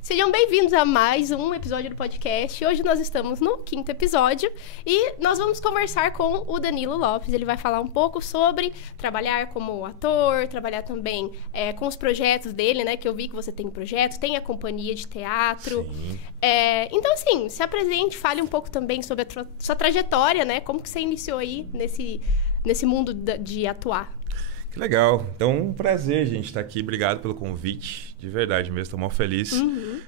Sejam bem-vindos a mais um episódio do podcast. Hoje nós estamos no 5º episódio e nós vamos conversar com o Danilo Lopes. Ele vai falar um pouco sobre trabalhar como ator, trabalhar também com os projetos dele, né? Que eu vi que você tem projetos, tem a companhia de teatro. Sim. Então, assim, se apresente, fale um pouco também sobre a sua trajetória, né? Como que você iniciou aí nesse mundo de atuar. Que legal. Então, um prazer, gente, estar aqui. Obrigado pelo convite. De verdade mesmo, estou mal feliz.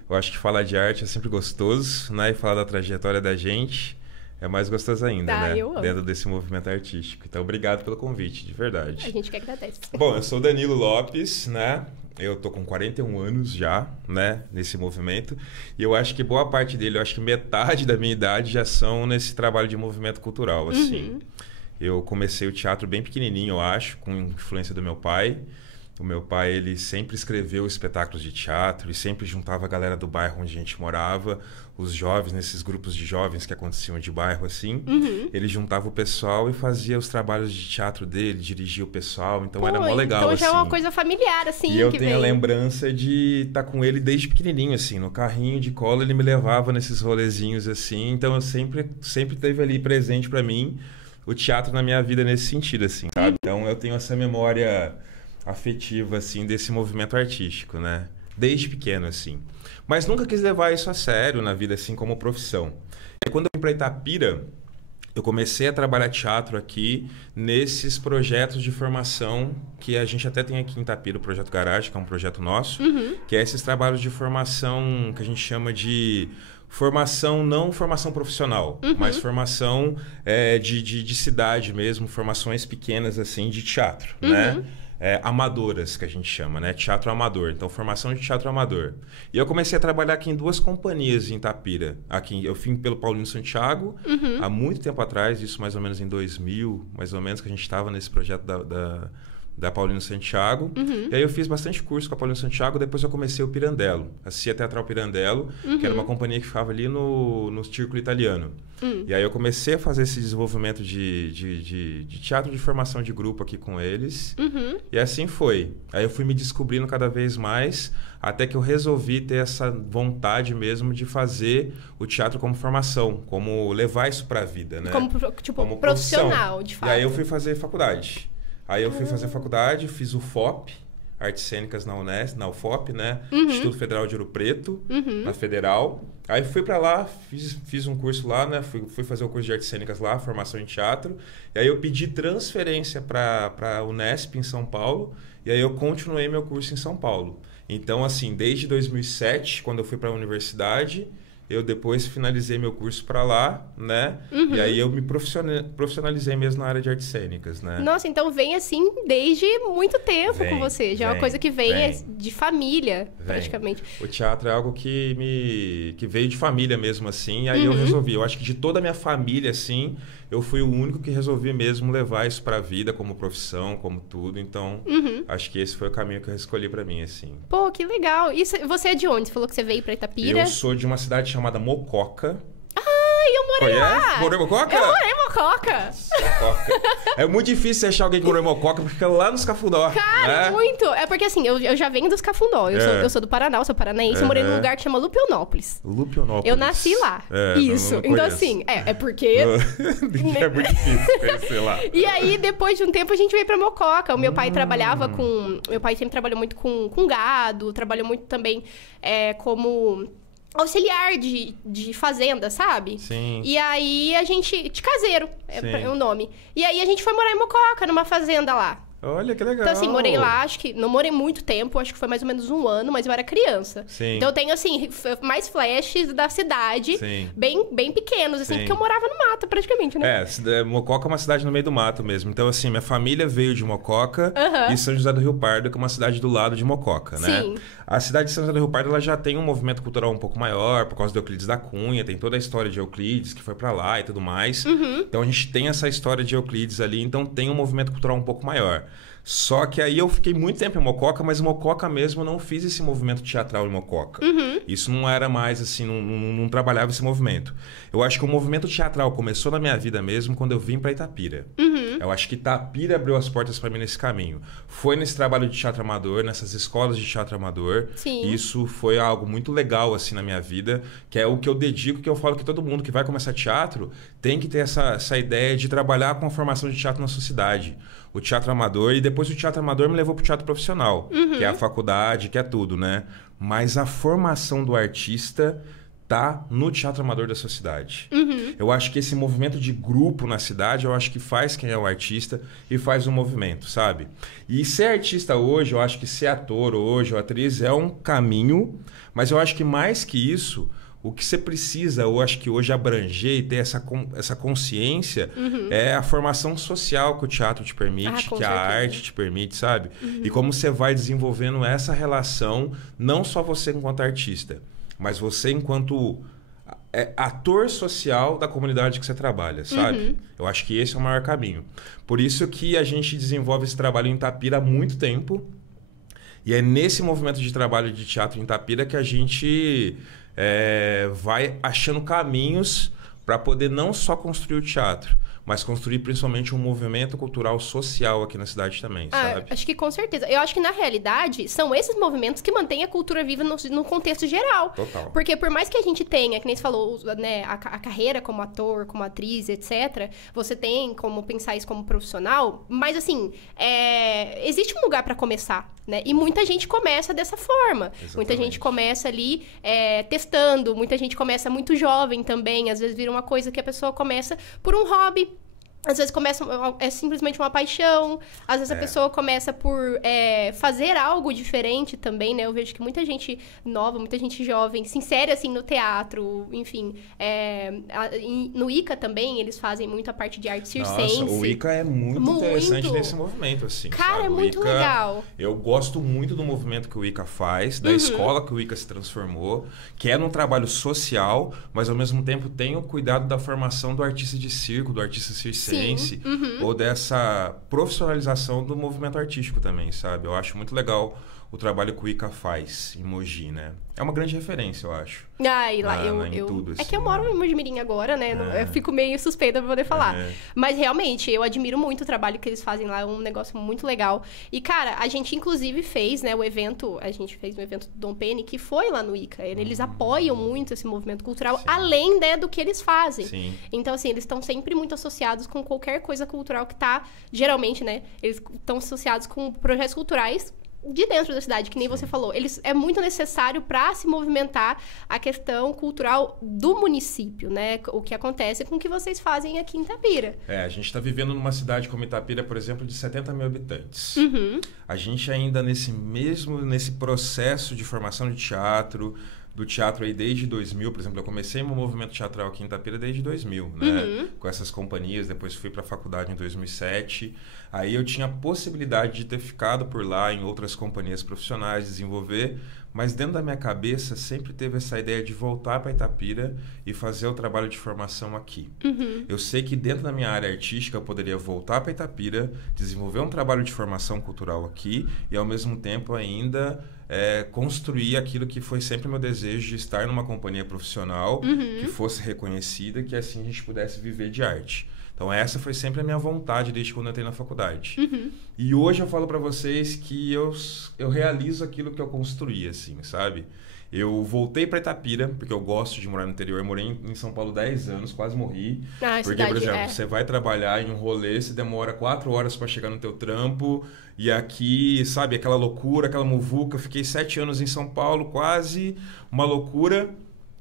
Eu acho que falar de arte é sempre gostoso, né? E falar da trajetória da gente é mais gostoso ainda, né? Eu amo. Dentro desse movimento artístico. Então, obrigado pelo convite, de verdade. A gente que agradece. Bom, eu sou o Danilo Lopes, né? Eu tô com 41 anos já, né? Nesse movimento. E eu acho que boa parte dele, eu acho que metade da minha idade já são nesse trabalho de movimento cultural, assim. Eu comecei o teatro bem pequenininho, eu acho, com influência do meu pai. O meu pai, ele sempre escreveu espetáculos de teatro e sempre juntava a galera do bairro onde a gente morava, os jovens, nesses grupos de jovens que aconteciam de bairro, assim. Ele juntava o pessoal e fazia os trabalhos de teatro dele, dirigia o pessoal, então era mó legal, então já assim. é uma coisa familiar, assim, E eu que tenho vem. a lembrança de estar com ele desde pequenininho, assim, no carrinho de cola, ele me levava nesses rolezinhos, assim, então eu sempre teve ali presente pra mim o teatro na minha vida nesse sentido, assim, sabe? Então eu tenho essa memória afetiva, assim, desse movimento artístico, né? Desde pequeno, assim. Mas nunca quis levar isso a sério na vida, assim, como profissão. E quando eu vim pra Itapira, eu comecei a trabalhar teatro aqui nesses projetos de formação que a gente até tem aqui em Itapira, o Projeto Garagem, que é um projeto nosso, que é esses trabalhos de formação que a gente chama de formação, não formação profissional, mas formação de cidade mesmo, formações pequenas assim de teatro, né? Amadoras, que a gente chama, né? Teatro amador. Então, formação de teatro amador. E eu comecei a trabalhar aqui em 2 companhias em Itapira. Aqui, eu fui pelo Paulino Santiago, há muito tempo atrás, isso mais ou menos em 2000, mais ou menos, que a gente estava nesse projeto da Paulino Santiago. E aí eu fiz bastante curso com a Paulino Santiago, depois eu comecei o Pirandello, a CIA Teatral Pirandello, que era uma companhia que ficava ali no Círculo Italiano. E aí eu comecei a fazer esse desenvolvimento de teatro de formação de grupo aqui com eles. E assim foi. Aí eu fui me descobrindo cada vez mais, até que eu resolvi ter essa vontade mesmo de fazer o teatro como formação, como levar isso pra vida, né? Como, tipo, como profissional, profissão. de fato. E aí eu fui fazer faculdade. Aí eu fui fazer faculdade, fiz o FOP, Artes Cênicas na Unesp, na UFOP, né? Instituto Federal de Ouro Preto, na Federal. Aí fui pra lá, fiz um curso lá, né? Fui fazer o curso de Artes Cênicas lá, formação em teatro. E aí eu pedi transferência pra Unesp em São Paulo. E aí eu continuei meu curso em São Paulo. Então, assim, desde 2007, quando eu fui pra universidade, eu depois finalizei meu curso para lá, né? E aí eu me profissionalizei mesmo na área de artes cênicas, né? Nossa, então vem assim desde muito tempo com você. Já é uma coisa que vem de família, praticamente. O teatro é algo que veio de família mesmo, assim. E aí eu resolvi. Eu acho que de toda a minha família, assim, eu fui o único que resolvi mesmo levar isso para a vida como profissão, como tudo. Então, acho que esse foi o caminho que eu escolhi para mim, assim. Pô, que legal. E você é de onde? Você falou que você veio para Itapira? Eu sou de uma cidade chamada Mococa. Eu morei lá. Morou em Mococa? Eu morei em Mococa. Mococa. É muito difícil achar alguém que morou em Mococa, porque fica lá nos Cafundó. Cara, né? muito. É porque assim, eu já venho dos Cafundó. Eu sou do Paraná, eu sou paranaense. Eu morei num lugar que chama Lupionópolis. Lupionópolis. Eu nasci lá. Isso. Não então conheço. assim, é porque... É muito difícil conhecer lá. E aí, depois de um tempo, a gente veio pra Mococa. O meu pai trabalhava com... Meu pai sempre trabalhou muito com gado. Trabalhou muito também como... auxiliar de fazenda, sabe? Sim. E aí a gente... De caseiro, Sim. é o nome. E aí a gente foi morar em Mococa, numa fazenda lá. Olha que legal. Então, assim, morei lá, acho que... Não morei muito tempo, acho que foi mais ou menos 1 ano, mas eu era criança. Sim. Então eu tenho, assim, mais flashes da cidade, Sim. bem pequenos, assim, Sim. porque eu morava no mato, praticamente, né? Mococa é uma cidade no meio do mato mesmo. Então, assim, minha família veio de Mococa e São José do Rio Pardo, que é uma cidade do lado de Mococa, né? Sim. A cidade de São José do Rio Pardo, ela já tem um movimento cultural um pouco maior, por causa de Euclides da Cunha, tem toda a história de Euclides, que foi pra lá e tudo mais. Então, a gente tem essa história de Euclides ali, então tem um movimento cultural um pouco maior. Só que aí eu fiquei muito tempo em Mococa, mas em Mococa mesmo eu não fiz esse movimento teatral em Mococa. Isso não era mais assim, não trabalhava esse movimento. Eu acho que o movimento teatral começou na minha vida mesmo quando eu vim para Itapira. Eu acho que Itapira abriu as portas para mim nesse caminho. Foi nesse trabalho de teatro amador, nessas escolas de teatro amador. Sim. E isso foi algo muito legal assim na minha vida, que é o que eu dedico, que eu falo que todo mundo que vai começar teatro tem que ter essa ideia de trabalhar com a formação de teatro na sociedade. O teatro amador, e depois o teatro amador me levou pro teatro profissional, que é a faculdade, que é tudo, né? Mas a formação do artista tá no teatro amador da sua cidade. Eu acho que esse movimento de grupo na cidade, eu acho que faz quem é o artista e faz o movimento, sabe? E ser artista hoje, eu acho que ser ator hoje, ou atriz, é um caminho, mas eu acho que mais que isso, o que você precisa, eu acho que hoje abranger e ter essa consciência é a formação social que o teatro te permite, que a arte te permite, sabe? E como você vai desenvolvendo essa relação, não só você enquanto artista, mas você enquanto ator social da comunidade que você trabalha, sabe? Eu acho que esse é o maior caminho. Por isso que a gente desenvolve esse trabalho em Itapira há muito tempo. E é nesse movimento de trabalho de teatro em Itapira que a gente vai achando caminhos para poder não só construir o teatro, mas construir principalmente um movimento cultural social aqui na cidade também, sabe? Acho que com certeza. Eu acho que, na realidade, são esses movimentos que mantêm a cultura viva no contexto geral. Total. Porque por mais que a gente tenha, que nem você falou, né, a carreira como ator, como atriz, etc., você tem como pensar isso como profissional, mas, assim, existe um lugar para começar, né? E muita gente começa dessa forma. Exatamente. Muita gente começa ali testando, muita gente começa muito jovem também, às vezes vira uma coisa que a pessoa começa por um hobby. Às vezes é simplesmente uma paixão. Às vezes a pessoa começa por fazer algo diferente também, né? Eu vejo que muita gente nova, muita gente jovem se insere, assim, no teatro, enfim. No ICA também, eles fazem muito a parte de arte circense. Nossa, o ICA é muito interessante nesse movimento, assim, cara, sabe? é muito ICA, legal. Eu gosto muito do movimento que o ICA faz, da escola que o ICA se transformou, que é num trabalho social, mas ao mesmo tempo tem o cuidado da formação do artista de circo, do artista circense, ou dessa profissionalização do movimento artístico também, sabe? Eu acho muito legal o trabalho que o ICA faz em Mogi, né? É uma grande referência, eu acho. E lá, em tudo, assim, é que eu moro em Mojimirim agora, né? Eu fico meio suspeita pra poder falar. Mas, realmente, eu admiro muito o trabalho que eles fazem lá. É um negócio muito legal. E, cara, a gente, inclusive, fez, né, a gente fez um evento do Dom Penny, que foi lá no ICA. Eles apoiam muito esse movimento cultural, Sim. além, né, do que eles fazem. Sim. Então, assim, eles estão sempre muito associados com qualquer coisa cultural que tá, geralmente, né? Eles estão associados com projetos culturais de dentro da cidade, que nem você falou. É muito necessário para se movimentar a questão cultural do município, né? O que acontece com o que vocês fazem aqui em Itapira. A gente está vivendo numa cidade como Itapira, por exemplo, de 70 mil habitantes. A gente ainda nesse processo de formação de teatro, do teatro aí desde 2000, por exemplo, eu comecei meu movimento teatral aqui em Itapira desde 2000, né? Com essas companhias, depois fui para a faculdade em 2007. Aí eu tinha a possibilidade de ter ficado por lá em outras companhias profissionais, desenvolver, mas dentro da minha cabeça sempre teve essa ideia de voltar para Itapira e fazer o trabalho de formação aqui. Eu sei que dentro da minha área artística eu poderia voltar para Itapira, desenvolver um trabalho de formação cultural aqui e ao mesmo tempo ainda construir aquilo que foi sempre meu desejo de estar numa companhia profissional que fosse reconhecida, que assim a gente pudesse viver de arte. Então essa foi sempre a minha vontade desde quando eu entrei na faculdade. E hoje eu falo para vocês que eu realizo aquilo que eu construí, assim, sabe? Eu voltei para Itapira, porque eu gosto de morar no interior. Eu morei em São Paulo 10 anos, quase morri. Porque, por exemplo, você vai trabalhar em um rolê, você demora 4 horas para chegar no teu trampo. E aqui, sabe, aquela loucura, aquela muvuca. Eu fiquei 7 anos em São Paulo, quase uma loucura.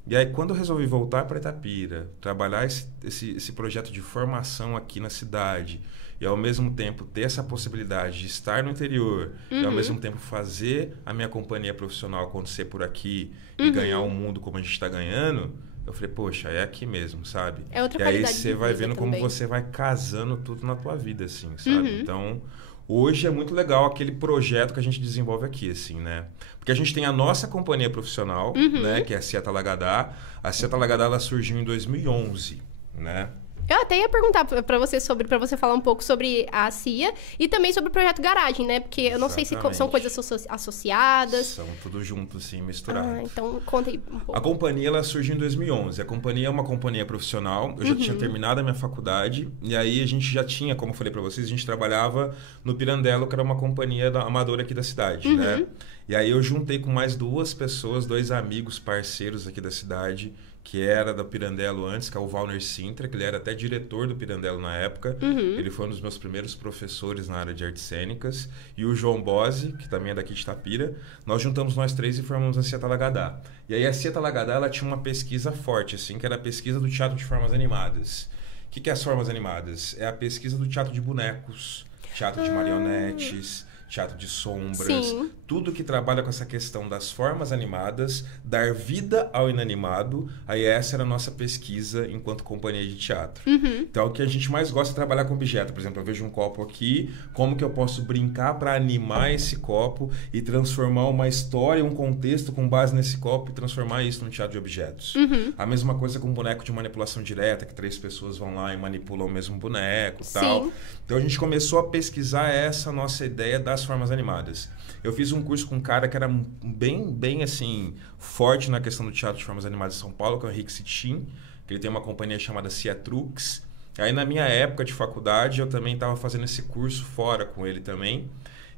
E aí, quando eu resolvi voltar para Itapira, trabalhar esse projeto de formação aqui na cidade, e ao mesmo tempo ter essa possibilidade de estar no interior, e ao mesmo tempo fazer a minha companhia profissional acontecer por aqui e ganhar o mundo como a gente está ganhando, eu falei, poxa, é aqui mesmo, sabe? É outra e aí qualidade você de vai vida vendo também. como você vai casando tudo na tua vida, assim, sabe? Então, hoje é muito legal aquele projeto que a gente desenvolve aqui, assim, né? Porque a gente tem a nossa companhia profissional, né? Que é a Seata Lagadá. A Seata Lagadá, ela surgiu em 2011, né? Eu até ia perguntar pra você falar um pouco sobre a CIA e também sobre o Projeto Garagem, né? Porque eu não sei se são coisas associadas. São tudo junto, assim, misturado. Então conta aí um pouco. A companhia, ela surgiu em 2011. A companhia é uma companhia profissional. Eu já tinha terminado a minha faculdade. E aí a gente já tinha, como eu falei pra vocês, a gente trabalhava no Pirandello, que era uma companhia amadora aqui da cidade, né? E aí eu juntei com mais 2 pessoas, 2 amigos, parceiros aqui da cidade, que era da Pirandello antes, que é o Valner Sintra, que ele era até diretor do Pirandello na época. Ele foi um dos meus primeiros professores na área de artes cênicas. E o João Bose, que também é daqui de Itapira. Nós juntamos nós 3 e formamos a Cia Talagadá. E aí a Cia Talagadá, ela tinha uma pesquisa forte, assim, que era a pesquisa do teatro de formas animadas. O que é as formas animadas? É a pesquisa do teatro de bonecos, teatro de marionetes, teatro de sombras, Sim. tudo que trabalha com essa questão das formas animadas, dar vida ao inanimado. Aí essa era a nossa pesquisa enquanto companhia de teatro. Então o que a gente mais gosta é trabalhar com objeto. Por exemplo, eu vejo um copo aqui, como que eu posso brincar para animar esse copo e transformar uma história, um contexto com base nesse copo e transformar isso num teatro de objetos. A mesma coisa com um boneco de manipulação direta, que 3 pessoas vão lá e manipulam o mesmo boneco e tal. Sim. Então a gente começou a pesquisar essa nossa ideia das formas animadas. Eu fiz um curso com um cara que era bem assim, forte na questão do teatro de formas animadas em São Paulo, que é o Henrique Sitin, que ele tem uma companhia chamada Ciatrux. Aí na minha época de faculdade, eu também estava fazendo esse curso fora com ele também.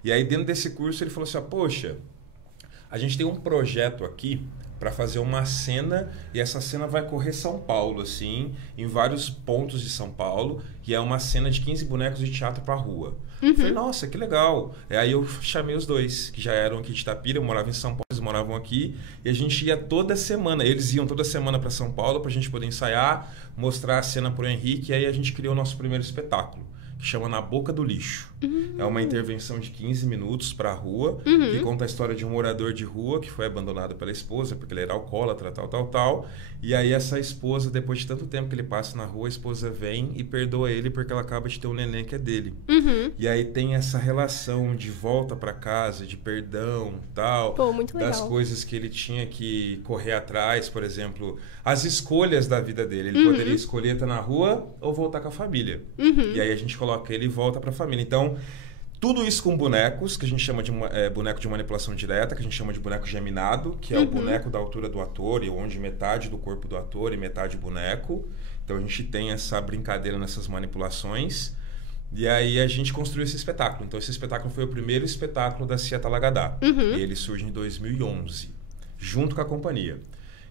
E aí dentro desse curso ele falou assim, poxa, a gente tem um projeto aqui para fazer uma cena, e essa cena vai correr São Paulo, assim, em vários pontos de São Paulo, e é uma cena de 15 bonecos de teatro para rua. Falei, nossa, que legal. Aí eu chamei os 2, que já eram aqui de Itapira, eu morava em São Paulo, eles moravam aqui, e a gente ia toda semana, eles iam toda semana para São Paulo para a gente poder ensaiar, mostrar a cena pro Henrique, e aí a gente criou o nosso primeiro espetáculo, que chama Na Boca do Lixo. É uma intervenção de 15 minutos para a rua, que conta a história de um morador de rua que foi abandonado pela esposa, porque ele era alcoólatra, tal. E aí essa esposa, depois de tanto tempo que ele passa na rua, a esposa vem e perdoa ele porque ela acaba de ter um neném que é dele. E aí tem essa relação de volta para casa, de perdão, tal. Pô, muito legal. Das coisas que ele tinha que correr atrás, por exemplo, as escolhas da vida dele. Ele poderia escolher estar na rua ou voltar com a família. E aí a gente coloca ele e volta para a família. Então, tudo isso com bonecos, que a gente chama de boneco de manipulação direta, que a gente chama de boneco geminado, que é o boneco da altura do ator, e onde metade do corpo do ator e metade boneco. Então a gente tem essa brincadeira nessas manipulações. E aí a gente construiu esse espetáculo. Então esse espetáculo foi o primeiro espetáculo da Cia Talagadá. E ele surge em 2011, junto com a companhia.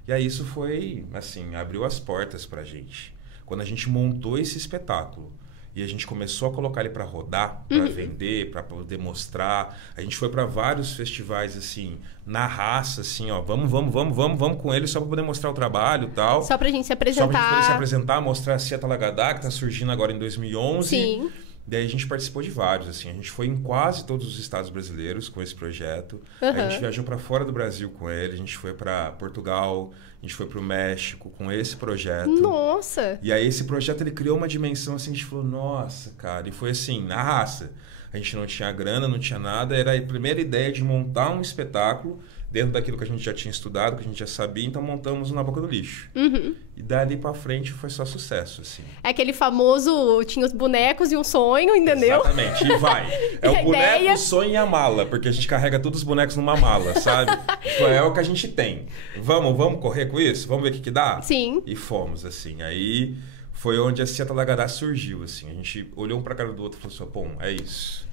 E aí isso foi, assim, abriu as portas pra gente. Quando a gente montou esse espetáculo, e a gente começou a colocar ele para rodar, para vender, para poder mostrar. A gente foi para vários festivais, assim, na raça, assim, ó. Vamos com ele só para poder mostrar o trabalho e tal. Só pra gente se Só apresentar. pra gente poder se apresentar, mostrar a Cia Talagadá, que tá surgindo agora em 2011. Sim. Daí a gente participou de vários, assim. A gente foi em quase todos os estados brasileiros com esse projeto. A gente viajou para fora do Brasil com ele. A gente foi para Portugal, a gente foi para o México com esse projeto. Nossa! E aí esse projeto ele criou uma dimensão assim, a gente falou, nossa, cara, e foi assim, na raça. A gente não tinha grana, não tinha nada, era a primeira ideia de montar um espetáculo dentro daquilo que a gente já tinha estudado, que a gente já sabia, então montamos o Na Boca do Lixo. E dali pra frente foi só sucesso, assim. É aquele famoso, tinha os bonecos e um sonho, entendeu? Exatamente, e vai. É o boneco, o sonho e a mala, porque a gente carrega todos os bonecos numa mala, sabe? Tipo, é o que a gente tem. Vamos correr com isso? Vamos ver o que dá? Sim. E fomos, assim. Aí foi onde a Cia Talagadá surgiu, assim. A gente olhou um pra cara do outro e falou assim, bom, é isso.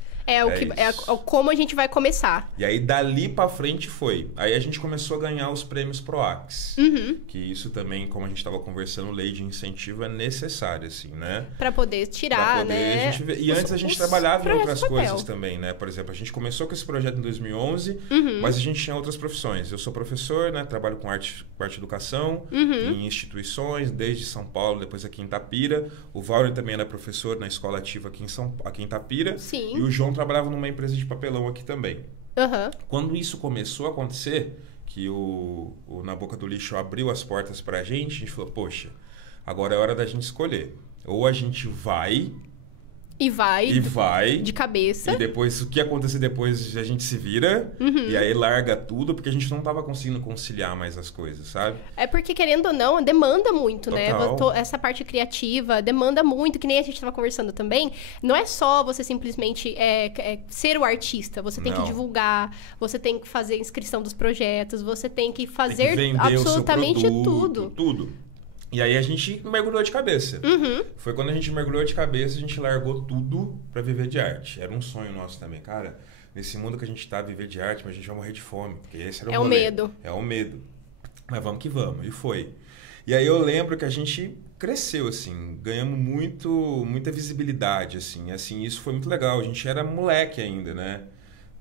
Como a gente vai começar. E aí, dali pra frente foi. Aí a gente começou a ganhar os prêmios PROAX. Que isso também, como a gente tava conversando, lei de incentivo é necessária, assim, né? Pra poder tirar, pra poder né? A gente ver. E antes a gente trabalhava em outras papel. coisas também, né? Por exemplo, a gente começou com esse projeto em 2011, mas a gente tinha outras profissões. Eu sou professor, né? Trabalho com arte educação, em instituições, desde São Paulo, depois aqui em Itapira. O Valdir também era professor na escola ativa aqui em Itapira. Sim. E o João trabalhava numa empresa de papelão aqui também. Quando isso começou a acontecer, que o Na Boca do Lixo abriu as portas pra gente, a gente falou, poxa, agora é hora da gente escolher. Ou a gente vai E vai vai. De cabeça. E depois, o que acontecer depois, a gente se vira. E aí larga tudo, porque a gente não tava conseguindo conciliar mais as coisas, sabe? É porque, querendo ou não, demanda muito, né? Total. Essa parte criativa demanda muito, que nem a gente tava conversando também. Não é só você simplesmente ser o artista. Você tem que Não. divulgar, você tem que fazer inscrição dos projetos, você tem que Tem fazer que vender absolutamente o seu produto, tudo. tudo. E aí a gente mergulhou de cabeça. Foi quando a gente mergulhou de cabeça, a gente largou tudo pra viver de arte. Era um sonho nosso também, cara. Nesse mundo que a gente tá, viver de arte, mas a gente vai morrer de fome. Porque esse era o rolê. Medo. É o medo. Mas vamos que vamos. E foi. E aí eu lembro que a gente cresceu, assim. Ganhamos muita visibilidade, assim. Assim, isso foi muito legal. A gente era moleque ainda, né?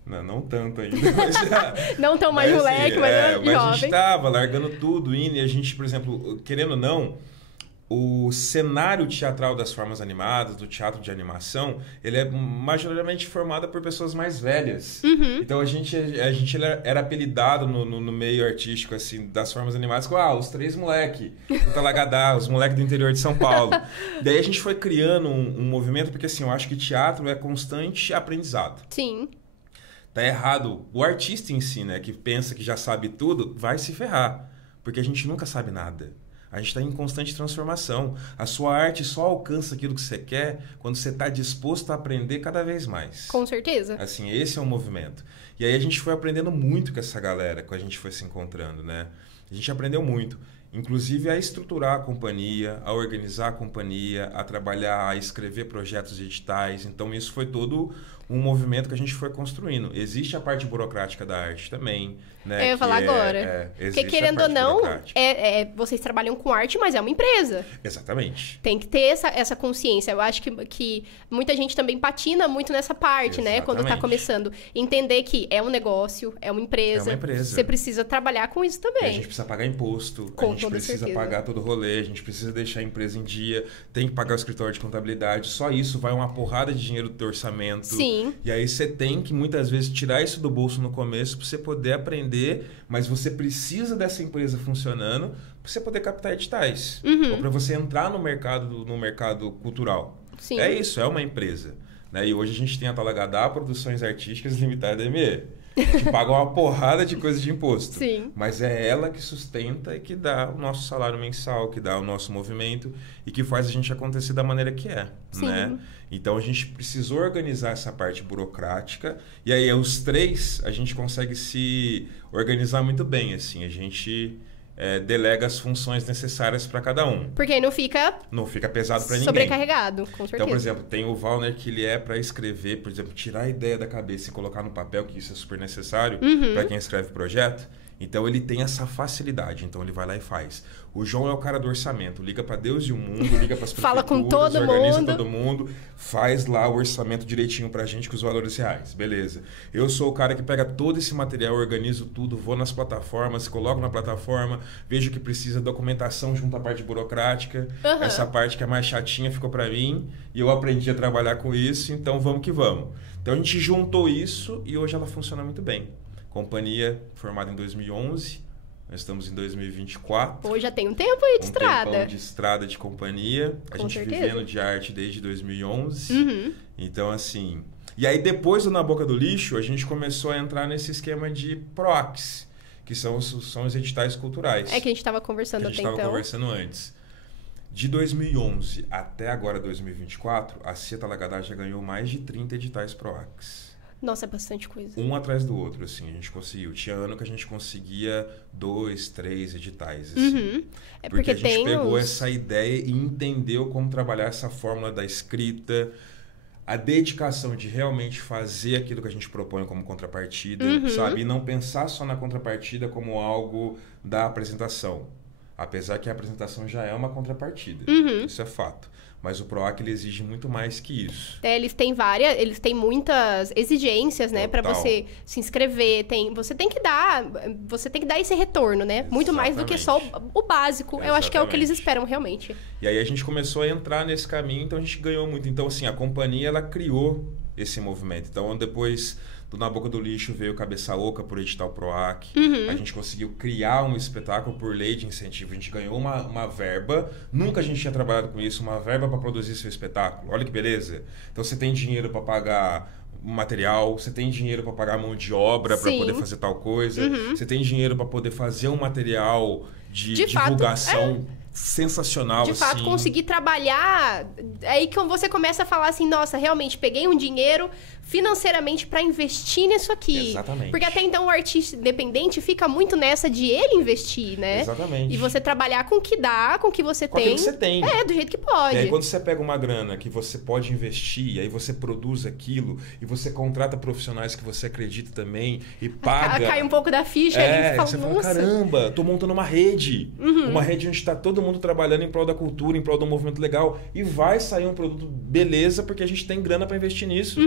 Não tanto ainda, mas já... Não tão mais moleque, mas mas a jovem. gente tava largando tudo, indo, e a gente, por exemplo, querendo ou não, o cenário teatral das formas animadas, do teatro de animação, ele é majoritariamente formado por pessoas mais velhas. Então a gente era apelidado no meio artístico, assim, das formas animadas, com os três moleque do Talagadá, os moleques do interior de São Paulo. Daí a gente foi criando um movimento, porque assim, eu acho que teatro é constante aprendizado. Sim. Tá errado. O artista em si, né, que pensa que já sabe tudo, vai se ferrar. Porque a gente nunca sabe nada. A gente está em constante transformação. A sua arte só alcança aquilo que você quer quando você está disposto a aprender cada vez mais. Com certeza. Assim, esse é o movimento. E aí a gente foi aprendendo muito com essa galera, que a gente foi se encontrando, né? A gente aprendeu muito. Inclusive a estruturar a companhia, a organizar a companhia, a trabalhar, a escrever projetos editais. Então isso foi todo um movimento que a gente foi construindo. Existe a parte burocrática da arte também, né? Eu ia falar agora. Porque querendo ou não, vocês trabalham com arte, mas é uma empresa. Exatamente. Tem que ter essa consciência. Eu acho que muita gente também patina muito nessa parte, né? Quando tá começando. Entender que é um negócio, é uma empresa. É uma empresa. Você precisa trabalhar com isso também. E a gente precisa pagar imposto, Com a gente precisa certeza. pagar todo o rolê, a gente precisa deixar a empresa em dia, tem que pagar o escritório de contabilidade. Só isso vai uma porrada de dinheiro do teu orçamento. Sim. E aí você tem que, muitas vezes, tirar isso do bolso no começo para você poder aprender, mas você precisa dessa empresa funcionando para você poder captar editais. Ou para você entrar no mercado cultural. Sim. É isso, é uma empresa. Né? E hoje a gente tem a Talagadá Produções Artísticas Limitada ME. Que paga uma porrada de coisa de imposto. Sim. Mas é ela que sustenta e que dá o nosso salário mensal, que dá o nosso movimento e que faz a gente acontecer da maneira que é. Sim. Né? Então a gente precisou organizar essa parte burocrática e aí os três a gente consegue se organizar muito bem. Assim, a gente delega as funções necessárias para cada um. Porque aí não fica pesado para ninguém. Sobrecarregado, com certeza. Então, por exemplo, tem o Valner que ele é para escrever, por exemplo, tirar a ideia da cabeça e colocar no papel, que isso é super necessário para quem escreve projeto. Então ele tem essa facilidade, então ele vai lá e faz. O João é o cara do orçamento, liga para Deus e o mundo, liga para as prefeituras, Fala com todo organiza mundo. todo mundo, faz lá o orçamento direitinho pra gente com os valores reais, beleza. Eu sou o cara que pega todo esse material, organizo tudo, vou nas plataformas, coloco na plataforma, vejo que precisa documentação junto à parte burocrática. Essa parte que é mais chatinha ficou para mim e eu aprendi a trabalhar com isso, então vamos que vamos. Então a gente juntou isso e hoje ela funciona muito bem. Companhia formada em 2011, nós estamos em 2024. Pô, já tem um tempo aí de estrada. Tempão de estrada de companhia. A gente vivendo de arte desde 2011. Então, assim... E aí, depois do Na Boca do Lixo, a gente começou a entrar nesse esquema de PROACs, que são os editais culturais. É que a gente estava conversando até então. A gente estava conversando antes. De 2011 até agora, 2024, a Cia Talagadá já ganhou mais de 30 editais PROACs. Nossa, é bastante coisa. Um atrás do outro, assim, a gente conseguiu. Tinha ano que a gente conseguia 2, 3 editais, assim. Porque a gente pegou essa ideia e entendeu como trabalhar essa fórmula da escrita, a dedicação de realmente fazer aquilo que a gente propõe como contrapartida, sabe? E não pensar só na contrapartida como algo da apresentação. Apesar que a apresentação já é uma contrapartida. Isso é fato. Mas o PROAC ele exige muito mais que isso. Eles têm muitas exigências, né, para você se inscrever. Você tem que dar esse retorno, né? Exatamente. Muito mais do que só o básico. Exatamente. Eu acho que é o que eles esperam realmente. E aí a gente começou a entrar nesse caminho, então a gente ganhou muito. Então, assim, a companhia ela criou esse movimento. Então, depois Do Na Boca do Lixo veio Cabeça Oca por edital PROAC. A gente conseguiu criar um espetáculo por lei de incentivo. A gente ganhou uma verba, nunca a gente tinha trabalhado com isso, uma verba para produzir seu espetáculo. Olha que beleza. Então você tem dinheiro para pagar material, você tem dinheiro para pagar mão de obra para poder fazer tal coisa, você tem dinheiro para poder fazer um material de divulgação sensacional. De fato, conseguir trabalhar, aí que você começa a falar assim, nossa, realmente peguei um dinheiro financeiramente para investir nisso aqui. Exatamente. Porque até então o artista independente fica muito nessa de ele investir, né? Exatamente. E você trabalhar com o que dá, com o que você tem. Com o que você tem. Do jeito que pode. E aí quando você pega uma grana que você pode investir, aí você produz aquilo e você contrata profissionais que você acredita também e paga. Cai um pouco da ficha ali e você fala, caramba, tô montando uma rede. Uma rede onde tá todo mundo trabalhando em prol da cultura, em prol do movimento legal. E vai sair um produto beleza porque a gente tem grana para investir nisso.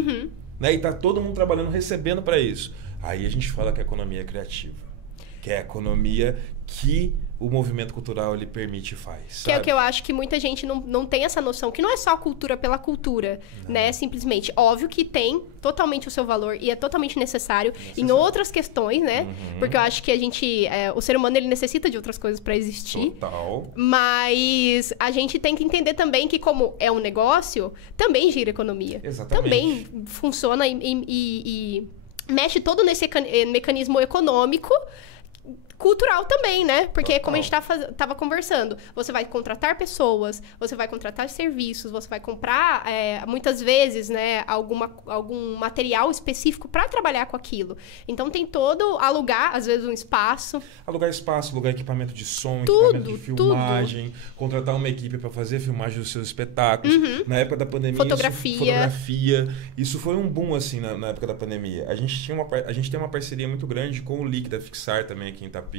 Né? E tá todo mundo trabalhando, recebendo para isso. Aí a gente fala que a economia é criativa. Que é a economia que o movimento cultural ele permite e faz. Que sabe? é o que eu acho que muita gente não tem essa noção, que não é só cultura pela cultura, né? Simplesmente, óbvio que tem totalmente o seu valor e é totalmente necessário em outras questões, né? Porque eu acho que o ser humano ele necessita de outras coisas para existir. Total. Mas a gente tem que entender também que como é um negócio, também gira economia. Exatamente. Também funciona e mexe todo nesse mecanismo econômico, cultural também, né? Porque como a gente tava conversando, você vai contratar pessoas, você vai contratar serviços, você vai comprar, muitas vezes, né, algum material específico para trabalhar com aquilo. Então tem todo, alugar, às vezes, um espaço. Alugar espaço, alugar equipamento de som, tudo, equipamento de filmagem, contratar uma equipe para fazer filmagem dos seus espetáculos. Na época da pandemia, fotografia. Isso foi um boom, assim, na época da pandemia. A gente tem uma parceria muito grande com o Lick da Fixar também aqui em Itapira,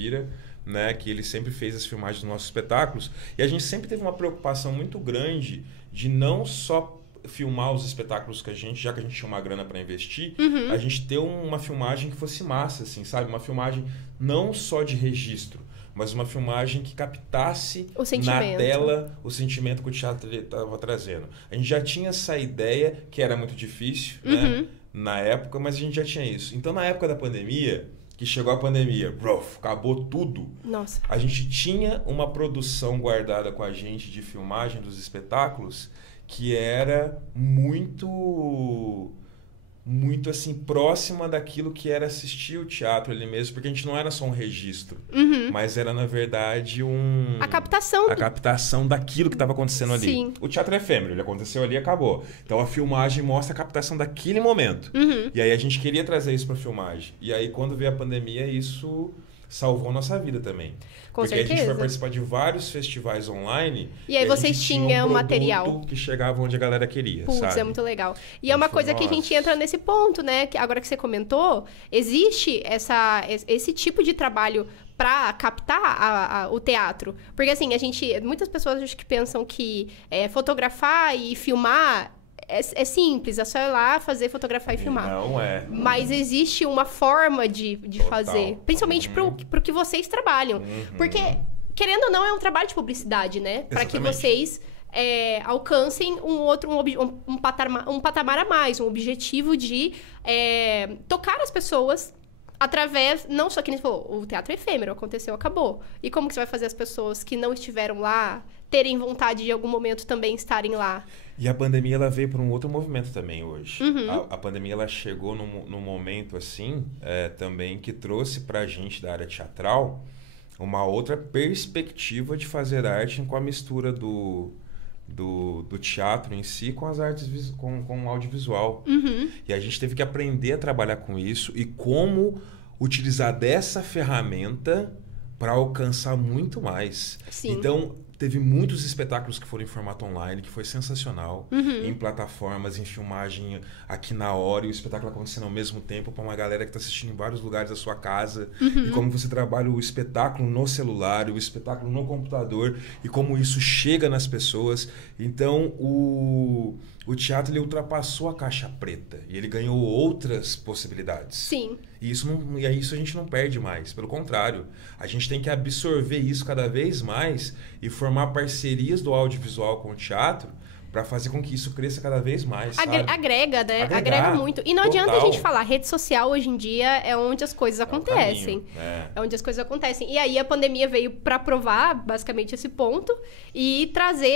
né, que ele sempre fez as filmagens dos nossos espetáculos, e a gente sempre teve uma preocupação muito grande de não só filmar os espetáculos que já que a gente tinha uma grana para investir, a gente ter uma filmagem que fosse massa, assim, sabe? Uma filmagem não só de registro, mas uma filmagem que captasse na tela o sentimento que o teatro estava trazendo. A gente já tinha essa ideia, que era muito difícil, né, na época, mas a gente já tinha isso. Então, na época da pandemia, que chegou a pandemia, acabou tudo. Nossa. A gente tinha uma produção guardada com a gente de filmagem dos espetáculos que era muito assim, próxima daquilo que era assistir o teatro ali mesmo, porque a gente não era só um registro, mas era, na verdade, a captação daquilo que estava acontecendo ali. Sim. O teatro é efêmero, ele aconteceu ali e acabou. Então a filmagem mostra a captação daquele momento. E aí a gente queria trazer isso para a filmagem. E aí quando veio a pandemia, isso salvou a nossa vida também. Com porque certeza. a gente foi participar de vários festivais online. E aí vocês tinham um material que chegava onde a galera queria, sabe? É muito legal. E é uma coisa que a gente entra nesse ponto, né? Que agora que você comentou, existe esse tipo de trabalho para captar o teatro. Porque assim, muitas pessoas acho que pensam que fotografar e filmar é simples, é só ir lá fazer, fotografar e filmar. Não é. Mas existe uma forma de fazer. Principalmente pro que vocês trabalham. Porque, querendo ou não, é um trabalho de publicidade, né? Para que vocês alcancem um patamar a mais, um objetivo de tocar as pessoas através, não só que nem você falou, o teatro é efêmero, aconteceu, acabou. E como que você vai fazer as pessoas que não estiveram lá terem vontade de em algum momento também estarem lá? E a pandemia ela veio para um outro movimento também hoje. A pandemia ela chegou num momento assim também que trouxe para a gente da área teatral uma outra perspectiva de fazer arte com a mistura do teatro em si com as artes, com o audiovisual. E a gente teve que aprender a trabalhar com isso e como utilizar dessa ferramenta para alcançar muito mais. Sim. Então, teve muitos espetáculos que foram em formato online, que foi sensacional, em plataformas, em filmagem aqui na hora, e o espetáculo acontecendo ao mesmo tempo para uma galera que está assistindo em vários lugares da sua casa, e como você trabalha o espetáculo no celular, o espetáculo no computador, e como isso chega nas pessoas. Então, o teatro ele ultrapassou a caixa preta, e ele ganhou outras possibilidades. Sim. E isso a gente não perde mais, pelo contrário, a gente tem que absorver isso cada vez mais e formar parcerias do audiovisual com o teatro para fazer com que isso cresça cada vez mais, sabe? Agrega, né? Agregar, Agrega muito. E não total. adianta a gente falar, rede social hoje em dia é onde as coisas acontecem. É onde as coisas acontecem. E aí a pandemia veio para provar, basicamente, esse ponto e trazer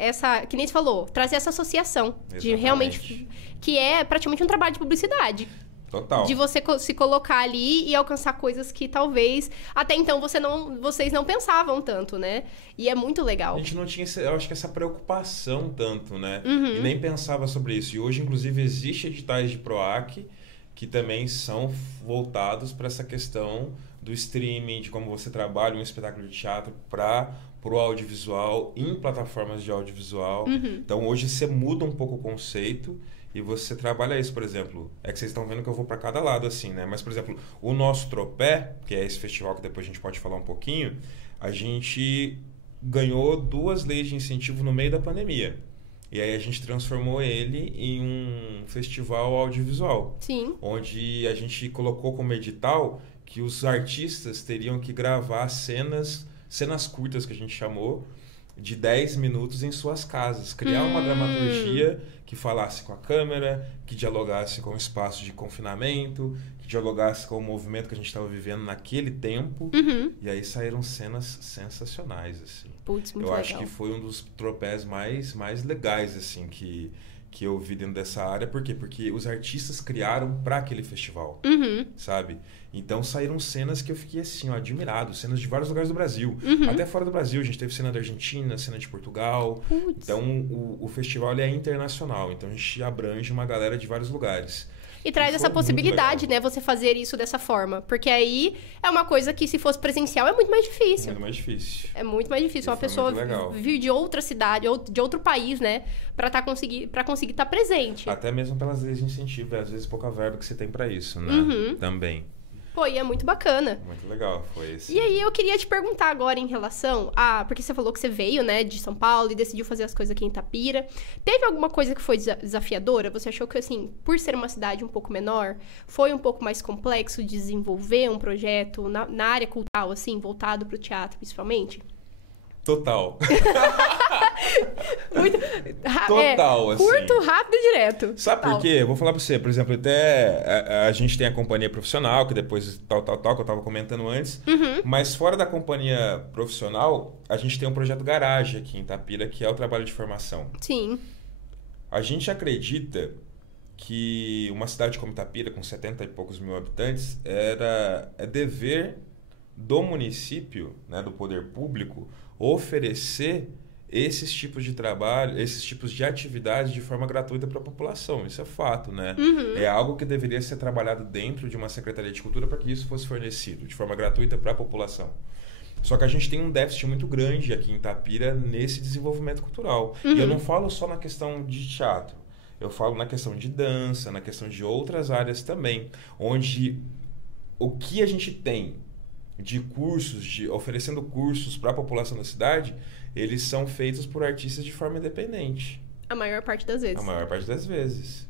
essa, que nem você falou, trazer essa associação. Exatamente. De realmente, que é praticamente um trabalho de publicidade. Total. De você se colocar ali e alcançar coisas que talvez até então vocês não pensavam tanto, né? E é muito legal. A gente não tinha, eu acho que essa preocupação tanto, né? Uhum. E nem pensava sobre isso. E hoje, inclusive, existem editais de PROAC que também são voltados para essa questão do streaming, de como você trabalha um espetáculo de teatro para o audiovisual, em plataformas de audiovisual. Uhum. Então, hoje, você muda um pouco o conceito. E você trabalha isso, por exemplo. É que vocês estão vendo que eu vou para cada lado, assim, né? Mas, por exemplo, o nosso Tropé, que é esse festival que depois a gente pode falar um pouquinho, a gente ganhou 2 leis de incentivo no meio da pandemia. E aí a gente transformou ele em um festival audiovisual. Sim. Onde a gente colocou como edital que os artistas teriam que gravar cenas curtas, que a gente chamou, de 10 minutos em suas casas. Criar uma dramaturgia que falasse com a câmera, que dialogasse com o espaço de confinamento, que dialogasse com o movimento que a gente estava vivendo naquele tempo. Uhum. E aí saíram cenas sensacionais, assim. Putz, muito eu legal. acho que foi um dos tropés mais legais, assim, que eu vi dentro dessa área. Por quê? Porque os artistas criaram para aquele festival, sabe? Então saíram cenas que eu fiquei assim, ó, admirado. Cenas de vários lugares do Brasil. Até fora do Brasil. A gente teve cena da Argentina, cena de Portugal. Putz. Então o festival ele é internacional. Então a gente abrange uma galera de vários lugares. E traz essa muito possibilidade, legal. né? Você fazer isso dessa forma. Porque aí é uma coisa que, se fosse presencial, é muito mais difícil. Muito mais difícil. É muito mais difícil. Uma foi pessoa muito legal. vir de outra cidade, ou de outro país, né? Pra conseguir estar presente. Até mesmo pelas leis de incentivo. Às vezes pouca verba que você tem pra isso, né? Também. Pô, e é muito bacana. Muito legal, foi esse. E aí eu queria te perguntar agora em relação a... Porque você falou que você veio, né, de São Paulo e decidiu fazer as coisas aqui em Itapira. Teve alguma coisa que foi desafiadora? Você achou que, assim, por ser uma cidade um pouco menor, foi um pouco mais complexo desenvolver um projeto na área cultural, assim, voltado pro teatro, principalmente? Total. Muito... Total, assim. Curto, rápido e direto. Sabe por quê? Eu vou falar pra você. Por exemplo, até a gente tem a companhia profissional, que depois que eu tava comentando antes. Mas fora da companhia profissional, a gente tem um projeto Garage aqui em Itapira, que é o trabalho de formação. Sim. A gente acredita que uma cidade como Itapira, com 70 e poucos mil habitantes, é dever do município, né, do poder público, oferecer esses tipos de trabalho, esses tipos de atividades de forma gratuita para a população. Isso é fato, né? É algo que deveria ser trabalhado dentro de uma Secretaria de Cultura para que isso fosse fornecido de forma gratuita para a população. Só que a gente tem um déficit muito grande aqui em Itapira nesse desenvolvimento cultural. E eu não falo só na questão de teatro. Eu falo na questão de dança, na questão de outras áreas também, onde o que a gente tem de cursos, oferecendo cursos para a população da cidade, eles são feitos por artistas de forma independente. A maior parte das vezes. A maior parte das vezes.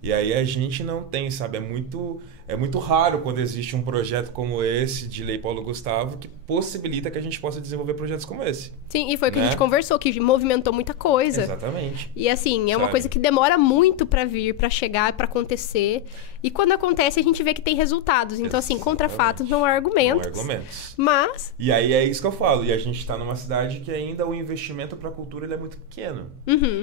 E aí a gente não tem, sabe? É muito raro quando existe um projeto como esse, de Lei Paulo Gustavo, que possibilita que a gente possa desenvolver projetos como esse. Sim, e foi o que a gente conversou, que movimentou muita coisa. Exatamente. E assim, é uma Sabe? coisa que demora muito pra vir, pra chegar, pra acontecer. E quando acontece, a gente vê que tem resultados. Então, assim, contra fatos não há argumentos. Não há argumentos. Mas... E aí é isso que eu falo. E a gente está numa cidade que ainda o investimento para a cultura ele é muito pequeno.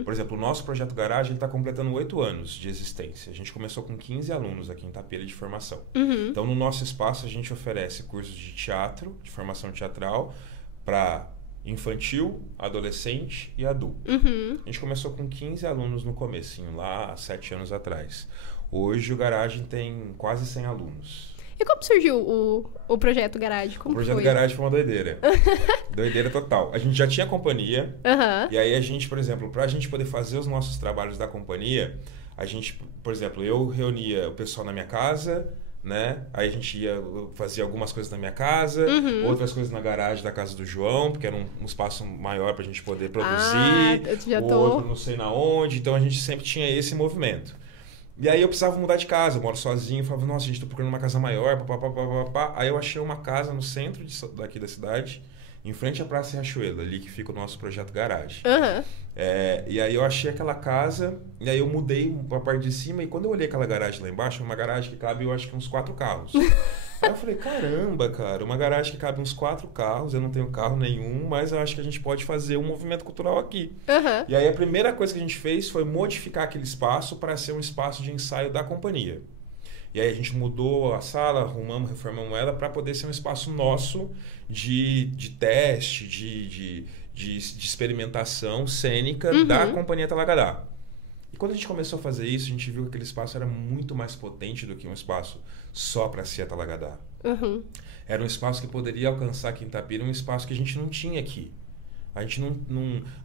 Por exemplo, o nosso projeto Garage está completando 8 anos de existência. A gente começou com 15 alunos aqui em Itapira de formação. Então, no nosso espaço, a gente oferece cursos de teatro, de formação teatral, para infantil, adolescente e adulto. A gente começou com 15 alunos no comecinho, lá há 7 anos atrás. Hoje o Garage tem quase 100 alunos. E como surgiu o projeto Garage? Como O projeto foi? Garage foi uma doideira. Doideira total. A gente já tinha companhia. Aham. E aí a gente, por exemplo, para a gente poder fazer os nossos trabalhos da companhia, a gente, por exemplo, eu reunia o pessoal na minha casa, né? Aí a gente ia fazer algumas coisas na minha casa, outras coisas na garagem da casa do João, porque era um espaço maior pra gente poder produzir. Eu já tô... Outro não sei na onde. Então a gente sempre tinha esse movimento. E aí eu precisava mudar de casa, eu moro sozinho, eu falava, nossa, a gente tá procurando uma casa maior, papapá. Aí eu achei uma casa no centro daqui da cidade, em frente à Praça Riachuelo, ali que fica o nosso projeto Garagem. Aham. E aí eu achei aquela casa, e aí eu mudei pra parte de cima, e quando eu olhei aquela garagem lá embaixo, é uma garagem que cabe, eu acho que uns 4 carros. Aí eu falei, caramba, cara, uma garagem que cabe uns 4 carros, eu não tenho carro nenhum, mas eu acho que a gente pode fazer um movimento cultural aqui. Aham. E aí a primeira coisa que a gente fez foi modificar aquele espaço para ser um espaço de ensaio da companhia. E aí a gente mudou a sala, arrumamos, reformamos ela para poder ser um espaço nosso de teste, de experimentação cênica da companhia Talagadá. E quando a gente começou a fazer isso, a gente viu que aquele espaço era muito mais potente do que um espaço só para ser a Talagadá. Uhum. Era um espaço que poderia alcançar aqui em Itapira, um espaço que a gente não tinha aqui. A gente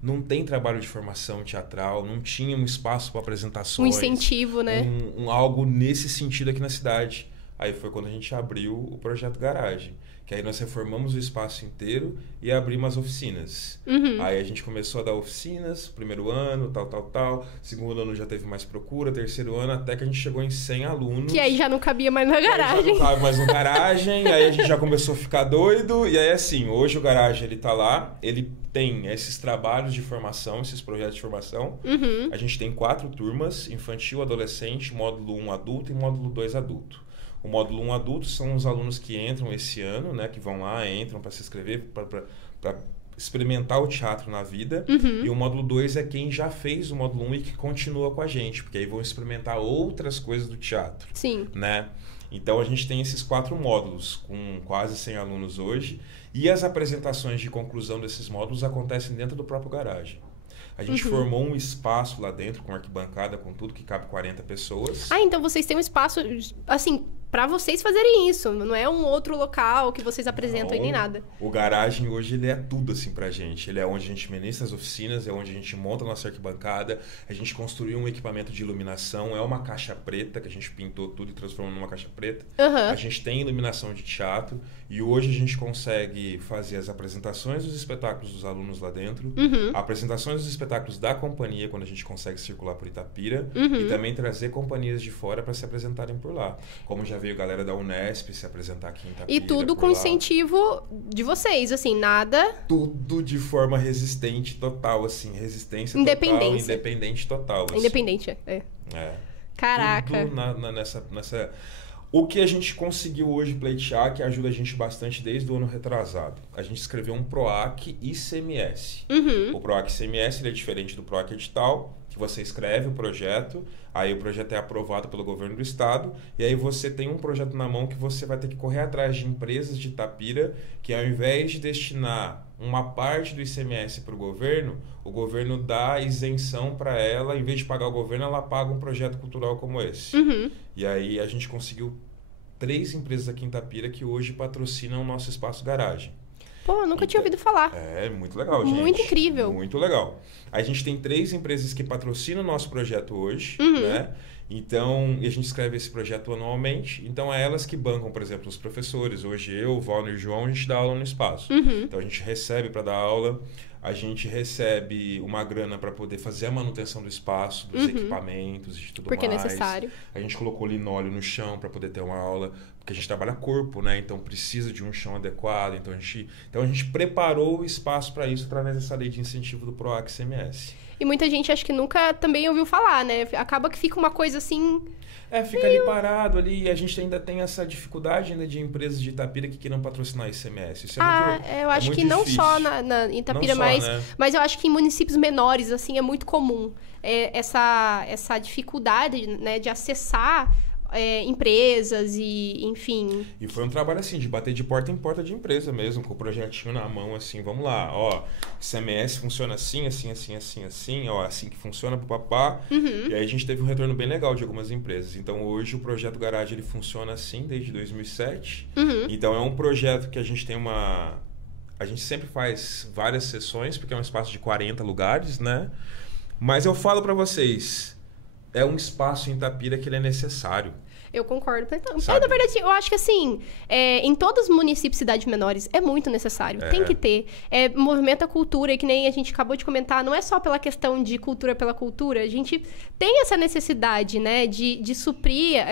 não tem trabalho de formação teatral, não tinha um espaço para apresentações. Um incentivo, né? Algo nesse sentido aqui na cidade. Aí foi quando a gente abriu o Projeto Garagem. Que aí nós reformamos o espaço inteiro e abrimos as oficinas. Aí a gente começou a dar oficinas, primeiro ano, tal. Segundo ano já teve mais procura, terceiro ano, até que a gente chegou em 100 alunos. Que aí já não cabia mais na garagem. Já não cabe mais no garagem, aí a gente já começou a ficar doido. E aí assim, hoje o Garagem ele tá lá, ele tem esses trabalhos de formação, esses projetos de formação. A gente tem 4 turmas, infantil, adolescente, módulo 1 adulto e módulo 2 adulto. O módulo 1 adulto são os alunos que entram esse ano, né? Que vão lá, entram para se inscrever, para experimentar o teatro na vida. E o módulo 2 é quem já fez o módulo 1 e que continua com a gente, porque aí vão experimentar outras coisas do teatro. Sim. Né? Então a gente tem esses 4 módulos, com quase 100 alunos hoje. E as apresentações de conclusão desses módulos acontecem dentro do próprio Garagem. A gente formou um espaço lá dentro, com arquibancada, com tudo, que cabe 40 pessoas. Ah, então vocês têm um espaço, assim, para vocês fazerem isso. Não é um outro local que vocês apresentam aí nem nada. O Garagem hoje ele é tudo assim pra gente. Ele é onde a gente ministra as oficinas, é onde a gente monta a nossa arquibancada, a gente construiu um equipamento de iluminação, é uma caixa preta, que a gente pintou tudo e transformou numa caixa preta. A gente tem iluminação de teatro e hoje a gente consegue fazer as apresentações dos espetáculos dos alunos lá dentro, apresentações dos espetáculos da companhia, quando a gente consegue circular por Itapira, e também trazer companhias de fora para se apresentarem por lá. Como já veio galera da Unesp se apresentar aqui em Itapira. E tudo com incentivo de vocês, assim, nada... Tudo de forma resistente total, assim, resistência Independência. total, independente total. Assim. Independente, Caraca. Tudo nessa... O que a gente conseguiu hoje pleitear, que ajuda a gente bastante desde o ano retrasado. A gente escreveu um PROAC ICMS. O PROAC ICMS ele é diferente do PROAC Edital, que você escreve o projeto, aí o projeto é aprovado pelo governo do estado, e aí você tem um projeto na mão que você vai ter que correr atrás de empresas de Itapira, que ao invés de destinar uma parte do ICMS para o governo dá isenção para ela, em vez de pagar o governo, ela paga um projeto cultural como esse. E aí a gente conseguiu 3 empresas aqui em Itapira que hoje patrocinam o nosso espaço Garagem. Pô, eu nunca tinha ouvido falar. É, muito legal, gente. Muito incrível. Muito legal. A gente tem 3 empresas que patrocinam o nosso projeto hoje, né? Então, e a gente escreve esse projeto anualmente. Então, é elas que bancam, por exemplo, os professores. Hoje eu, o Valner e o João, a gente dá aula no espaço. Então, a gente recebe para dar aula. A gente recebe uma grana para poder fazer a manutenção do espaço, dos equipamentos e de tudo mais. Porque é necessário. A gente colocou linóleo no chão para poder ter uma aula, porque a gente trabalha corpo, né? Então precisa de um chão adequado. Então a gente preparou o espaço para isso através dessa lei de incentivo do PROAC ICMS. E muita gente acho que nunca também ouviu falar, né? Acaba que fica uma coisa assim... Fica ali parado ali, e a gente ainda tem essa dificuldade ainda de empresas de Itapira que queiram patrocinar ICMS. Isso eu acho que não só na Itapira, mas eu acho que em municípios menores, assim, é muito comum essa dificuldade, né, de acessar empresas e, enfim... E foi um trabalho, assim, de bater de porta em porta de empresa mesmo, com o projetinho na mão, assim, vamos lá, ó, ICMS funciona assim, assim, ó, assim que funciona pro papá. E aí a gente teve um retorno bem legal de algumas empresas. Então, hoje o projeto Garagem, ele funciona assim desde 2007. Então, é um projeto que a gente tem A gente sempre faz várias sessões, porque é um espaço de 40 lugares, né? Mas eu falo para vocês, é um espaço em Itapira que ele é necessário. Eu concordo. Na verdade, eu acho que assim, em todos os municípios e cidades menores, é muito necessário. Tem que ter. Movimenta a cultura, e que nem a gente acabou de comentar, não é só pela questão de cultura pela cultura. A gente tem essa necessidade, né, de suprir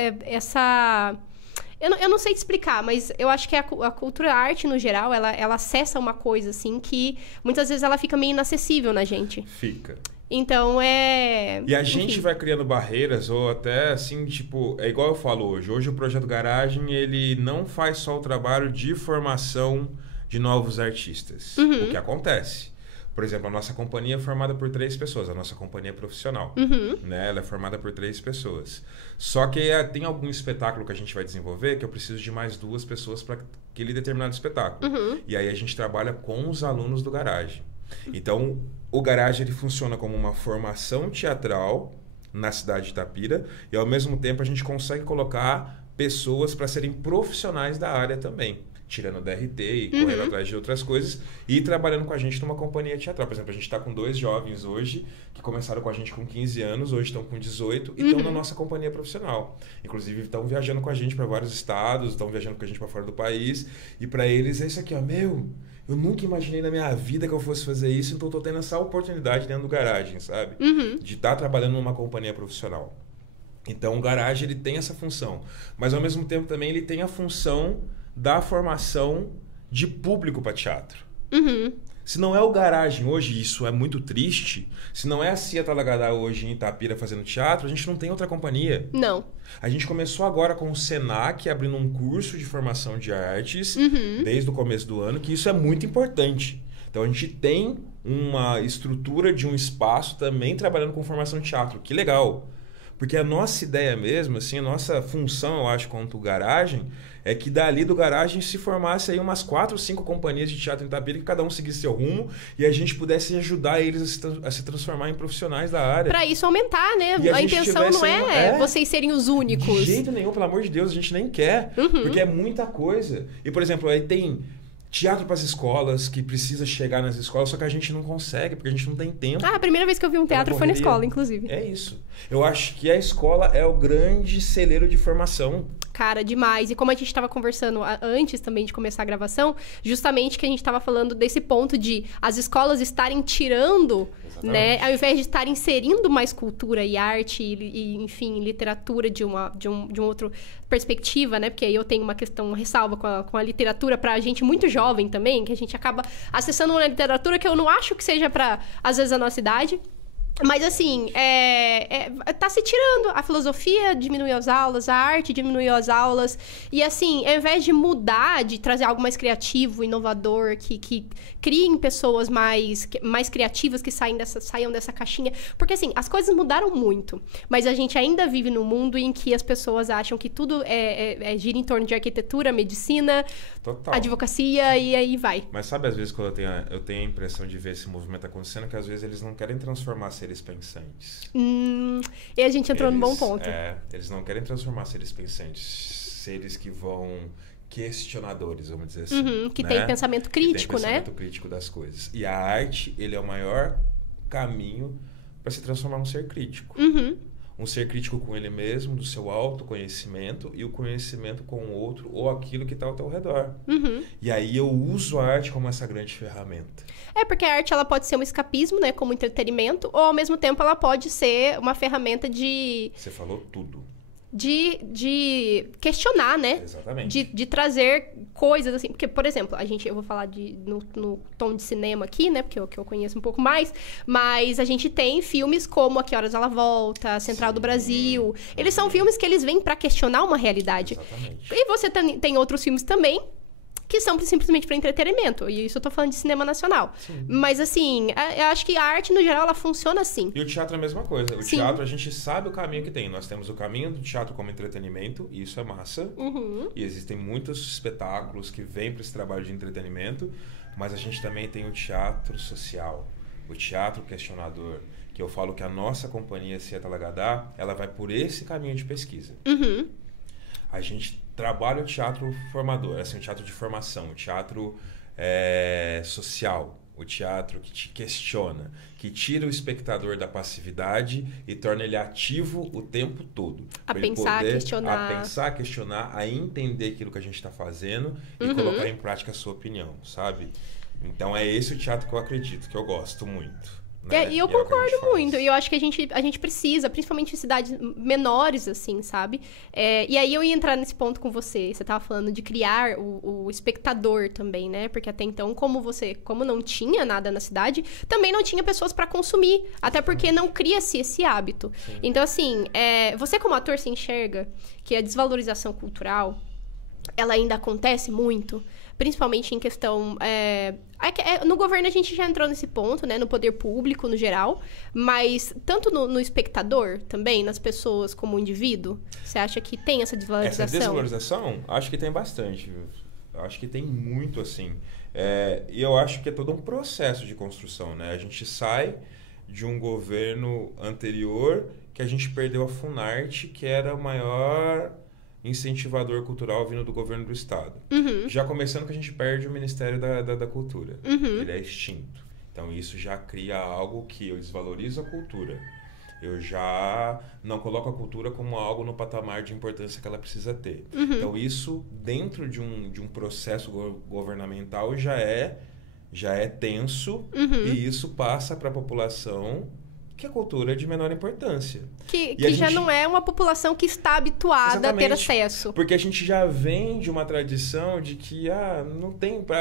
Eu não sei te explicar, mas eu acho que a cultura, a arte no geral, ela acessa uma coisa, assim, que muitas vezes ela fica meio inacessível na gente. Fica. Então, E a gente vai criando barreiras, ou até assim, tipo, é igual eu falo hoje. Hoje o Projeto Garagem, ele não faz só o trabalho de formação de novos artistas. O que acontece? Por exemplo, a nossa companhia é formada por 3 pessoas, a nossa companhia profissional. Né? Ela é formada por 3 pessoas. Só que tem algum espetáculo que a gente vai desenvolver que eu preciso de mais 2 pessoas para aquele determinado espetáculo. E aí a gente trabalha com os alunos do Garagem. Então, o Garagem ele funciona como uma formação teatral na cidade de Itapira e, ao mesmo tempo, a gente consegue colocar pessoas para serem profissionais da área também. Tirando o DRT e correndo atrás de outras coisas e trabalhando com a gente numa companhia teatral. Por exemplo, a gente está com 2 jovens hoje que começaram com a gente com 15 anos, hoje estão com 18 e estão na nossa companhia profissional. Inclusive, estão viajando com a gente para vários estados, estão viajando com a gente para fora do país. E para eles é isso aqui, ó, eu nunca imaginei na minha vida que eu fosse fazer isso, então estou tendo essa oportunidade dentro do Garagem, sabe? De estar trabalhando numa companhia profissional. Então, o Garagem ele tem essa função. Mas, ao mesmo tempo, também ele tem a função da formação de público para teatro. Se não é o Garagem hoje, isso é muito triste, se não é a Cia Talagadá hoje em Itapira fazendo teatro, a gente não tem outra companhia. Não. A gente começou agora com o Senac abrindo um curso de formação de artes desde o começo do ano, que isso é muito importante. Então a gente tem uma estrutura de um espaço também trabalhando com formação de teatro. Que legal! Porque a nossa ideia mesmo, assim, a nossa função, eu acho, quanto Garagem, é que dali do Garagem se formasse aí umas 4 ou 5 companhias de teatro em Itapira, que cada um seguisse seu rumo e a gente pudesse ajudar eles a se transformar em profissionais da área. Pra isso aumentar, né? E a intenção não é vocês serem os únicos. De jeito nenhum, pelo amor de Deus, a gente nem quer. Porque é muita coisa. E, por exemplo, aí tem teatro para as escolas, que precisa chegar nas escolas, só que a gente não consegue, porque a gente não tem tempo. A primeira vez que eu vi um teatro foi na escola, inclusive. É isso. Eu acho que a escola é o grande celeiro de formação. Cara, demais. E como a gente estava conversando antes também de começar a gravação, justamente que a gente estava falando desse ponto de as escolas estarem tirando, né, ao invés de estar inserindo mais cultura e arte e enfim, literatura de uma outra perspectiva, né? Porque aí eu tenho uma ressalva com a literatura pra gente muito jovem também, que a gente acaba acessando uma literatura que eu não acho que seja pra, às vezes, a nossa idade. Mas, assim, tá se tirando. A filosofia diminuiu as aulas, a arte diminuiu as aulas. E, assim, ao invés de mudar, de trazer algo mais criativo, inovador, que criem pessoas mais criativas, que saiam dessa caixinha. Porque, assim, as coisas mudaram muito. Mas a gente ainda vive num mundo em que as pessoas acham que tudo gira em torno de arquitetura, medicina, Total. Advocacia e aí vai. Mas sabe, às vezes, quando eu tenho a impressão de ver esse movimento acontecendo, que às vezes eles não querem transformar seres pensantes. E a gente entrou num bom ponto. Eles não querem transformar seres pensantes, seres que vão questionadores, vamos dizer assim. Que tem pensamento crítico, né? Pensamento crítico das coisas. E a arte, ele é o maior caminho para se transformar num ser crítico. Um ser crítico com ele mesmo, do seu autoconhecimento e o conhecimento com o outro ou aquilo que está ao teu redor. E aí eu uso a arte como essa grande ferramenta. Porque a arte ela pode ser um escapismo, né, como entretenimento, ou ao mesmo tempo ela pode ser uma ferramenta de... Você falou tudo. De questionar, né? Exatamente. De trazer coisas assim. Porque, por exemplo, eu vou falar no tom de cinema aqui, né? Porque eu conheço um pouco mais. Mas a gente tem filmes como A Que Horas Ela Volta, Central do Brasil. Eles são filmes que eles vêm pra questionar uma realidade. Exatamente. E você tem outros filmes também que são simplesmente para entretenimento. E isso eu tô falando de cinema nacional. Sim. Mas, assim, eu acho que a arte, no geral, ela funciona assim. E o teatro é a mesma coisa. O teatro, a gente sabe o caminho que tem. Nós temos o caminho do teatro como entretenimento, e isso é massa. E existem muitos espetáculos que vêm para esse trabalho de entretenimento, mas a gente também tem o teatro social, o teatro questionador, que eu falo que a nossa companhia, Cia Talagadá, ela vai por esse caminho de pesquisa. A gente trabalha o teatro formador, assim, o teatro de formação, o teatro social, o teatro que te questiona, que tira o espectador da passividade e torna ele ativo o tempo todo. A pensar, questionar, a entender aquilo que a gente está fazendo e colocar em prática a sua opinião, sabe? Então é esse o teatro que eu acredito, que eu gosto muito. E eu concordo muito. E eu acho que a gente precisa, principalmente em cidades menores, assim, sabe? E aí eu ia entrar nesse ponto com você. Você tava falando de criar o espectador também, né? Porque até então, como não tinha nada na cidade, também não tinha pessoas pra consumir. Até porque não cria-se esse hábito. Sim. Então, assim, você como ator se enxerga que a desvalorização cultural, ela ainda acontece muito? Principalmente em questão... no governo a gente já entrou nesse ponto, né? No poder público, no geral. Mas tanto no espectador também, nas pessoas como indivíduo? Você acha que tem essa desvalorização? Essa desvalorização, acho que tem bastante. Acho que tem muito, assim. E eu acho que é todo um processo de construção, né? A gente sai de um governo anterior que a gente perdeu a Funarte, que era o maior... incentivador cultural vindo do governo do estado. Uhum. Já começando que a gente perde o Ministério da Cultura. Uhum. Ele é extinto. Então isso já cria algo que eu desvalorizo a cultura. Eu já não coloco a cultura como algo no patamar de importância que ela precisa ter. Uhum. Então isso, dentro de um processo governamental, já é tenso. Uhum. E isso passa para a população que a cultura é de menor importância. Que já não é uma população que está habituada Exatamente, a ter acesso. Porque a gente já vem de uma tradição de que a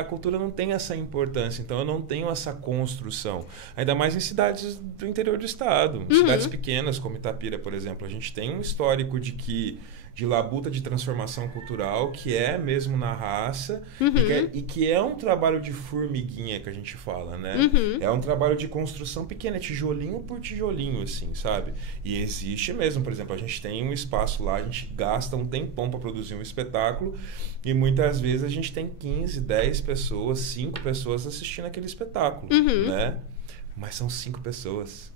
cultura não tem essa importância, então eu não tenho essa construção. Ainda mais em cidades do interior do estado. Uhum. Cidades pequenas, como Itapira, por exemplo. A gente tem um histórico de labuta de transformação cultural, que é mesmo na raça, uhum. e que é um trabalho de formiguinha que a gente fala, né? Uhum. É um trabalho de construção pequena, tijolinho por tijolinho, assim, sabe? E existe mesmo, por exemplo, a gente tem um espaço lá, a gente gasta um tempão para produzir um espetáculo, e muitas vezes a gente tem 15, 10 pessoas, 5 pessoas assistindo aquele espetáculo, uhum. né? Mas são 5 pessoas.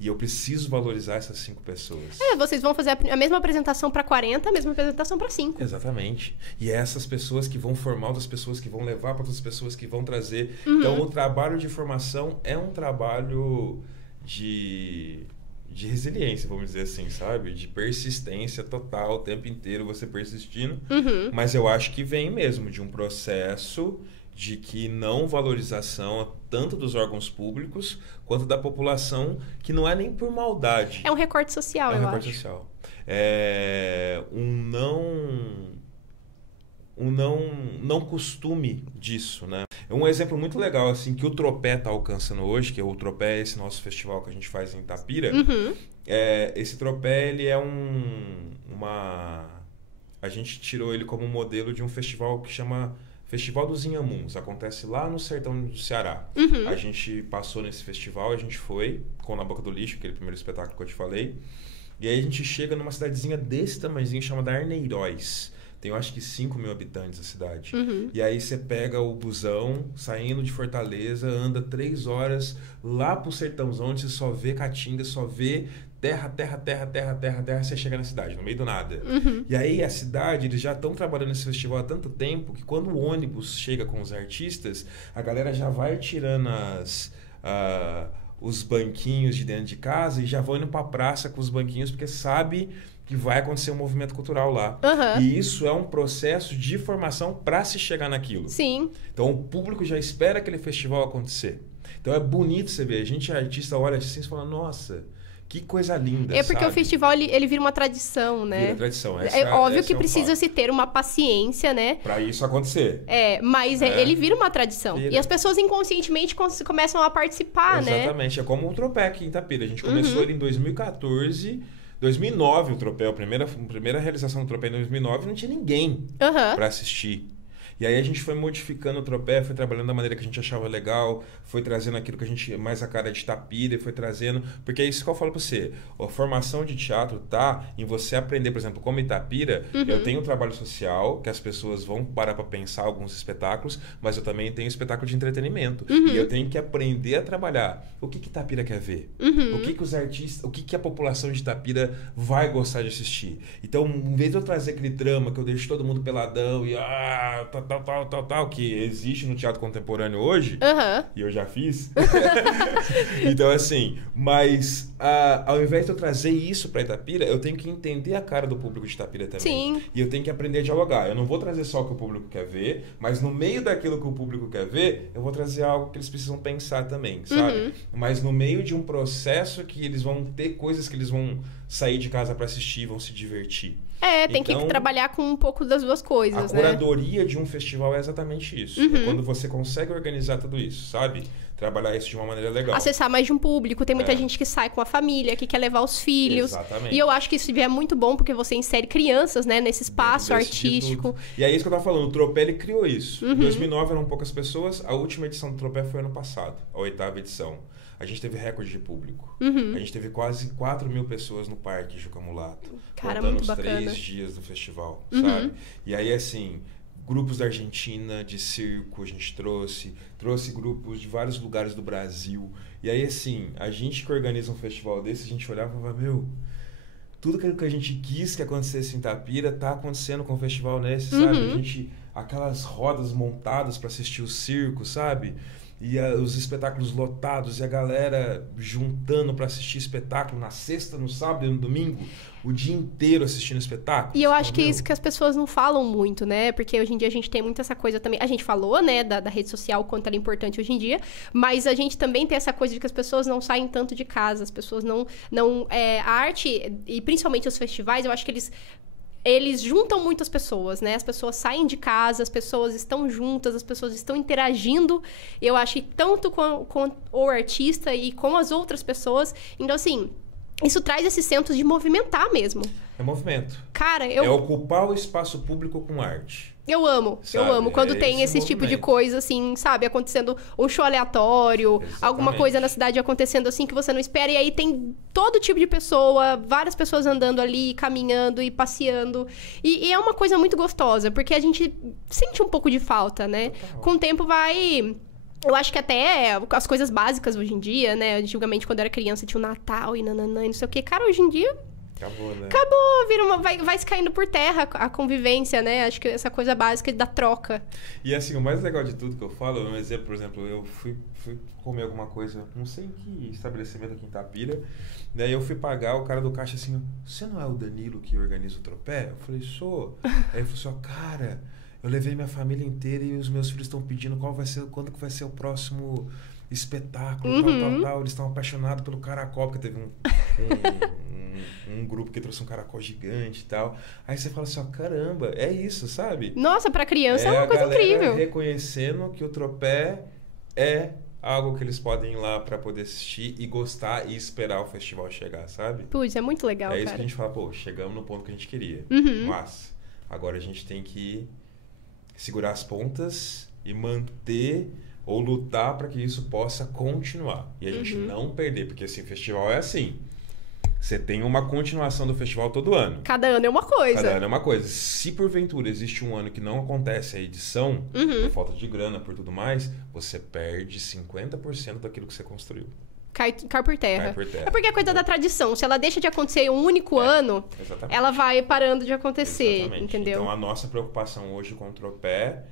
E eu preciso valorizar essas 5 pessoas. Vocês vão fazer a mesma apresentação para 40, a mesma apresentação para 5. Exatamente. E é essas pessoas que vão formar outras pessoas, que vão levar para outras pessoas, que vão trazer. Uhum. Então, o trabalho de formação é um trabalho de resiliência, vamos dizer assim, sabe? De persistência total, o tempo inteiro você persistindo. Uhum. Mas eu acho que vem mesmo de um processo de que não valorização tanto dos órgãos públicos quanto da população, que não é nem por maldade. É um recorte social, eu acho. É um recorte social. Não costume disso, né? É um exemplo muito legal, assim, que o Tropé está alcançando hoje, que o Tropé é esse nosso festival que a gente faz em Itapira. Uhum. Esse Tropé, ele é a gente tirou ele como modelo de um festival que chama Festival dos Inhamuns. Acontece lá no sertão do Ceará. Uhum. A gente passou nesse festival, a gente foi com Na Boca do Lixo, aquele primeiro espetáculo que eu te falei. E aí a gente chega numa cidadezinha desse tamanhozinho, chamada Arneiroz. Tem, eu acho que 5 mil habitantes a cidade. Uhum. E aí você pega o busão, saindo de Fortaleza, anda 3 horas lá pro sertãozão, onde você só vê caatinga, só vê terra, você chega na cidade, no meio do nada. Uhum. E aí a cidade, eles já estão trabalhando nesse festival há tanto tempo que quando o ônibus chega com os artistas, a galera já vai tirando os banquinhos de dentro de casa e já vão indo pra praça com os banquinhos, porque sabe que vai acontecer um movimento cultural lá. Uhum. E isso é um processo de formação para se chegar naquilo. Sim. Então o público já espera aquele festival acontecer. Então é bonito você ver. A gente, artista, olha assim e fala, nossa, que coisa linda, porque sabe? O festival, ele vira uma tradição, né? Vira tradição. É óbvio que precisa se ter uma paciência, né? Pra isso acontecer. Mas ele vira uma tradição. Vira. E as pessoas inconscientemente começam a participar, né? Exatamente. É como o Tropé aqui em Itapira. A gente começou ele em 2014... 2009 o Tropé, a primeira realização do Tropé em 2009, não tinha ninguém para assistir. E aí a gente foi modificando o Tropé, foi trabalhando da maneira que a gente achava legal, foi trazendo aquilo que a gente mais a cara de Itapira, foi trazendo... Porque é isso que eu falo pra você. A formação de teatro tá em você aprender, por exemplo, como Itapira, eu tenho um trabalho social, que as pessoas vão parar pra pensar alguns espetáculos, mas eu também tenho espetáculo de entretenimento. E eu tenho que aprender a trabalhar. O que Itapira quer ver? O que os artistas... O que a população de Itapira vai gostar de assistir? Então, em vez de eu trazer aquele drama que eu deixo todo mundo peladão e... tal, que existe no teatro contemporâneo hoje, e eu já fiz. Então, assim, mas ao invés de eu trazer isso pra Itapira, eu tenho que entender a cara do público de Itapira também. Sim. E eu tenho que aprender a dialogar. Eu não vou trazer só o que o público quer ver, mas no meio daquilo que o público quer ver, eu vou trazer algo que eles precisam pensar também, sabe? Mas no meio de um processo que eles vão ter coisas que eles vão sair de casa pra assistir, vão se divertir. Tem que trabalhar com um pouco das duas coisas, né? A curadoria de um festival é exatamente isso. É quando você consegue organizar tudo isso, sabe? Trabalhar isso de uma maneira legal. Acessar mais de um público. Tem muita gente que sai com a família, que quer levar os filhos. Exatamente. E eu acho que isso é muito bom, porque você insere crianças, né? Nesse espaço artístico. E é isso que eu tava falando. O Tropé, ele criou isso. Em 2009 eram poucas pessoas. A última edição do Tropé foi ano passado. A 8ª edição. A gente teve recorde de público. A gente teve quase 4 mil pessoas no Parque Juca Mulato. Cara, muito os bacana. 3 dias do festival, sabe? E aí, assim, grupos da Argentina, de circo, a gente trouxe grupos de vários lugares do Brasil. E aí, assim, a gente que organiza um festival desse, a gente olhava e falava, meu, tudo que a gente quis que acontecesse em Itapira tá acontecendo com o festival nesse, sabe? Aquelas rodas montadas para assistir o circo, sabe? E os espetáculos lotados e a galera juntando para assistir espetáculo na sexta, no sábado e no domingo, o dia inteiro assistindo espetáculo. E eu acho que é isso que as pessoas não falam muito, né? Porque hoje em dia a gente tem muito essa coisa também. A gente falou, né, da rede social, o quanto ela é importante hoje em dia, mas a gente também tem essa coisa de que as pessoas não saem tanto de casa, as pessoas não a arte, e principalmente os festivais, eu acho que eles juntam muitas pessoas, né? As pessoas saem de casa, as pessoas estão juntas, as pessoas estão interagindo. Eu acho que tanto com o artista e com as outras pessoas. Então, assim, isso traz esse senso de movimentar mesmo. É movimento. Cara, É ocupar o espaço público com arte. Eu amo quando tem esse tipo de coisa, assim, sabe? Acontecendo um show aleatório, Exatamente. Alguma coisa na cidade acontecendo assim que você não espera. E aí tem todo tipo de pessoa, várias pessoas andando ali, caminhando e passeando. E é uma coisa muito gostosa, porque a gente sente um pouco de falta, né? Total. Com o tempo vai... Eu acho que até as coisas básicas hoje em dia, né? Antigamente, quando eu era criança, tinha o Natal e nananã e não sei o quê. Cara, hoje em dia... Acabou, né? Acabou, vai se caindo por terra a convivência, né? Acho que essa coisa básica da troca. E assim, o mais legal de tudo que eu falo, um exemplo, por exemplo, eu fui comer alguma coisa, não sei em que estabelecimento aqui em Itapira, daí eu fui pagar, o cara do caixa assim, você não é o Danilo que organiza o Tropé? Eu falei, sou. Aí ele falou assim, cara, eu levei minha família inteira e os meus filhos estão pedindo quando que vai ser o próximo espetáculo, tal. Eles estão apaixonados pelo caracol, porque teve um grupo que trouxe um caracol gigante e tal. Aí você fala assim, caramba, é isso, sabe? Nossa, pra criança é uma coisa incrível. Reconhecendo que o Tropé é algo que eles podem ir lá pra poder assistir e gostar e esperar o festival chegar, sabe? Putz, é muito legal, cara. É isso cara. que a gente fala, chegamos no ponto que a gente queria. Mas agora a gente tem que segurar as pontas e manter ou lutar para que isso possa continuar. E a gente não perder, porque assim, festival é assim. Você tem uma continuação do festival todo ano. Cada ano é uma coisa. Cada ano é uma coisa. Se porventura existe um ano que não acontece a edição, por falta de grana, por tudo mais, você perde 50% daquilo que você construiu. Cai por terra. Cai por terra. É porque é coisa da tradição. Se ela deixa de acontecer um único ano, ela vai parando de acontecer, entendeu? Então a nossa preocupação hoje com o Tropé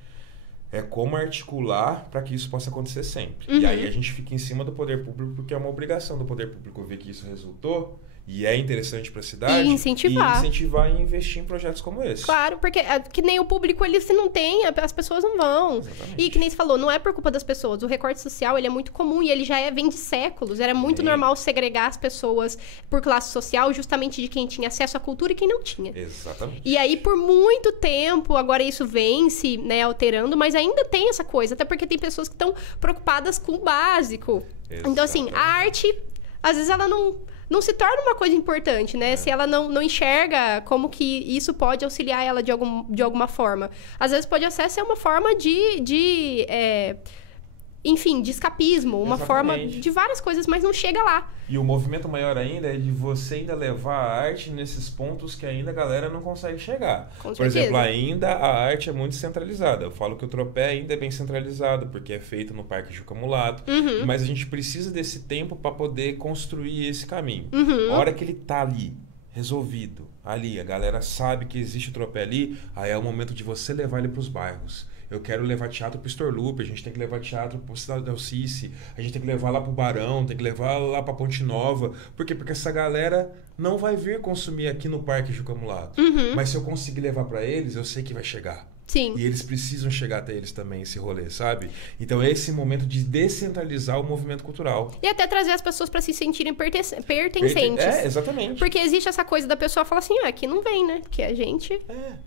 é como articular para que isso possa acontecer sempre. E aí a gente fica em cima do poder público, porque é uma obrigação do poder público ver que isso resultou e é interessante para a cidade. E incentivar. E investir em projetos como esse. Claro, porque que nem o público, ele se não tem, as pessoas não vão. Exatamente. E que nem você falou, não é por culpa das pessoas. O recorte social, ele é muito comum e ele já vem de séculos. Era muito normal segregar as pessoas por classe social, justamente de quem tinha acesso à cultura e quem não tinha. Exatamente. E aí, por muito tempo, agora isso vem se, né, alterando, mas ainda tem essa coisa. Até porque tem pessoas que estão preocupadas com o básico. Exatamente. Então, assim, a arte, às vezes ela não se torna uma coisa importante, né? Se ela não enxerga como que isso pode auxiliar ela de alguma forma. Às vezes pode até ser uma forma enfim, de escapismo, uma forma de várias coisas, mas não chega lá. E o movimento maior ainda é de você ainda levar a arte nesses pontos que ainda a galera não consegue chegar. Por exemplo, ainda a arte é muito centralizada. Eu falo que o Tropé ainda é bem centralizado, porque é feito no Parque Juca Mulato. Mas a gente precisa desse tempo para poder construir esse caminho. A hora que ele tá ali, resolvido. Ali, a galera sabe que existe o tropé ali, aí é o momento de você levar ele pros bairros. Eu quero levar teatro pro Storlupe, a gente tem que levar teatro pro Cidade del Cici, a gente tem que levar lá pro Barão, tem que levar lá pra Ponte Nova. Por quê? Porque essa galera não vai vir consumir aqui no Parque Juca Mulato. Mas se eu conseguir levar pra eles, eu sei que vai chegar. Sim. E eles precisam chegar até eles também, esse rolê, sabe? Então é esse momento de descentralizar o movimento cultural. E até trazer as pessoas pra se sentirem pertencentes. Exatamente. Porque existe essa coisa da pessoa falar assim, aqui não vem, né? Porque a gente...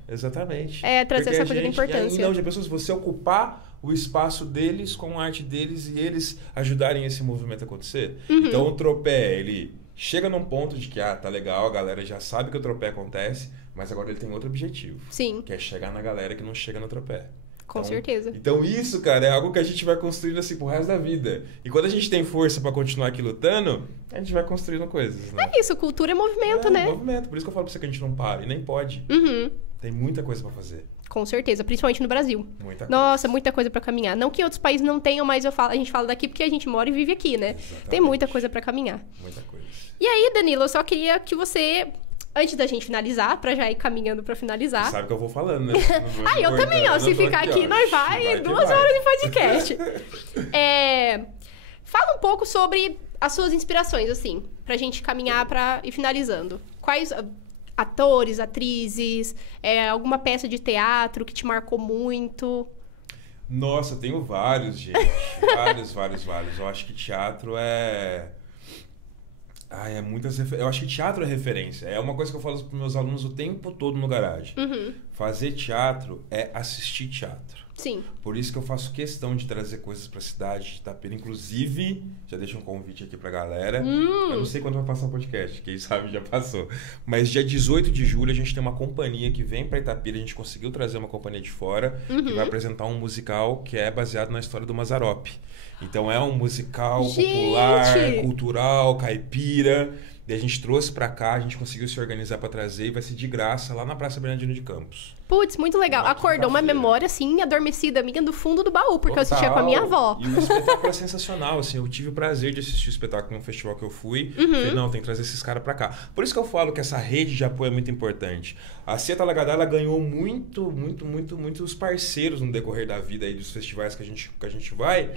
Exatamente. Trazer Porque essa coisa da importância. E aí, não, de pessoas, você ocupar o espaço deles com a arte deles e eles ajudarem esse movimento a acontecer. Então o tropé, ele chega num ponto de que, tá legal, a galera já sabe que o tropé acontece, mas agora ele tem outro objetivo. Sim. Que é chegar na galera que não chega no tropé. Com certeza. Então isso, cara, é algo que a gente vai construindo assim pro resto da vida. E quando a gente tem força pra continuar aqui lutando, a gente vai construindo coisas, né? É isso, cultura é movimento, né? É movimento. Por isso que eu falo pra você que a gente não para. E nem pode. Tem muita coisa pra fazer. Com certeza, principalmente no Brasil. Muita coisa. Nossa, muita coisa pra caminhar. Não que outros países não tenham, mas a gente fala daqui porque a gente mora e vive aqui, né? Exatamente. Tem muita coisa pra caminhar. Muita coisa. E aí, Danilo, eu só queria que você, antes da gente finalizar, pra já ir caminhando pra finalizar... Você sabe que eu vou falando, né? Eu também, ó. Se ficar aqui, nós vai 2 horas de podcast. Fala um pouco sobre as suas inspirações, assim, pra gente caminhar pra ir finalizando. Quais... atores, atrizes, alguma peça de teatro que te marcou muito? Nossa, eu tenho vários, gente. vários. Eu acho que teatro é muitas referências. Eu acho que teatro é referência. É uma coisa que eu falo para meus alunos o tempo todo no garagem. Fazer teatro é assistir teatro. Sim. Por isso que eu faço questão de trazer coisas pra cidade de Itapira. Inclusive, já deixo um convite aqui pra galera. Eu não sei quando vai passar o podcast, quem sabe já passou. Mas dia 18 de julho a gente tem uma companhia que vem pra Itapira. A gente conseguiu trazer uma companhia de fora que vai apresentar um musical que é baseado na história do Mazzaropi. Então é um musical popular, cultural, caipira. E a gente trouxe pra cá, a gente conseguiu se organizar pra trazer e vai ser de graça lá na Praça Bernardino de Campos. Putz, muito legal. Acordou uma memória, assim, adormecida minha do fundo do baú, porque eu assistia com a minha avó. E o espetáculo é sensacional, assim, eu tive o prazer de assistir o espetáculo num festival que eu fui. Falei, não, tem que trazer esses caras pra cá. Por isso que eu falo que essa rede de apoio é muito importante. A Cia Talagadá, ela ganhou muitos parceiros no decorrer da vida aí dos festivais que a gente vai.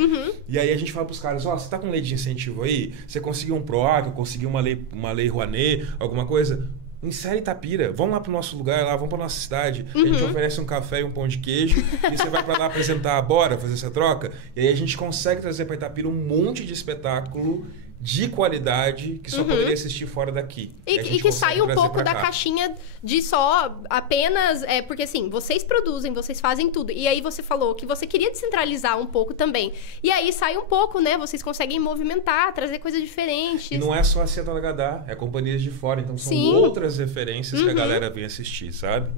E aí a gente fala pros caras, você tá com lei de incentivo aí? Você conseguiu um PROAC, conseguiu uma lei Rouanet, alguma coisa? Insere Itapira, vamos lá pro nosso lugar lá, vamos pra nossa cidade. A gente oferece um café e um pão de queijo e você vai pra lá apresentar, bora fazer essa troca. E aí a gente consegue trazer pra Itapira um monte de espetáculo de qualidade que só poderia assistir fora daqui. E que sai um pouco da caixinha de só apenas... porque assim, vocês produzem, vocês fazem tudo. E aí você falou que você queria descentralizar um pouco também. E aí sai um pouco, né? Vocês conseguem movimentar, trazer coisas diferentes. E não é só a Cia Talagadá, é companhias de fora. Então são outras referências que a galera vem assistir, sabe?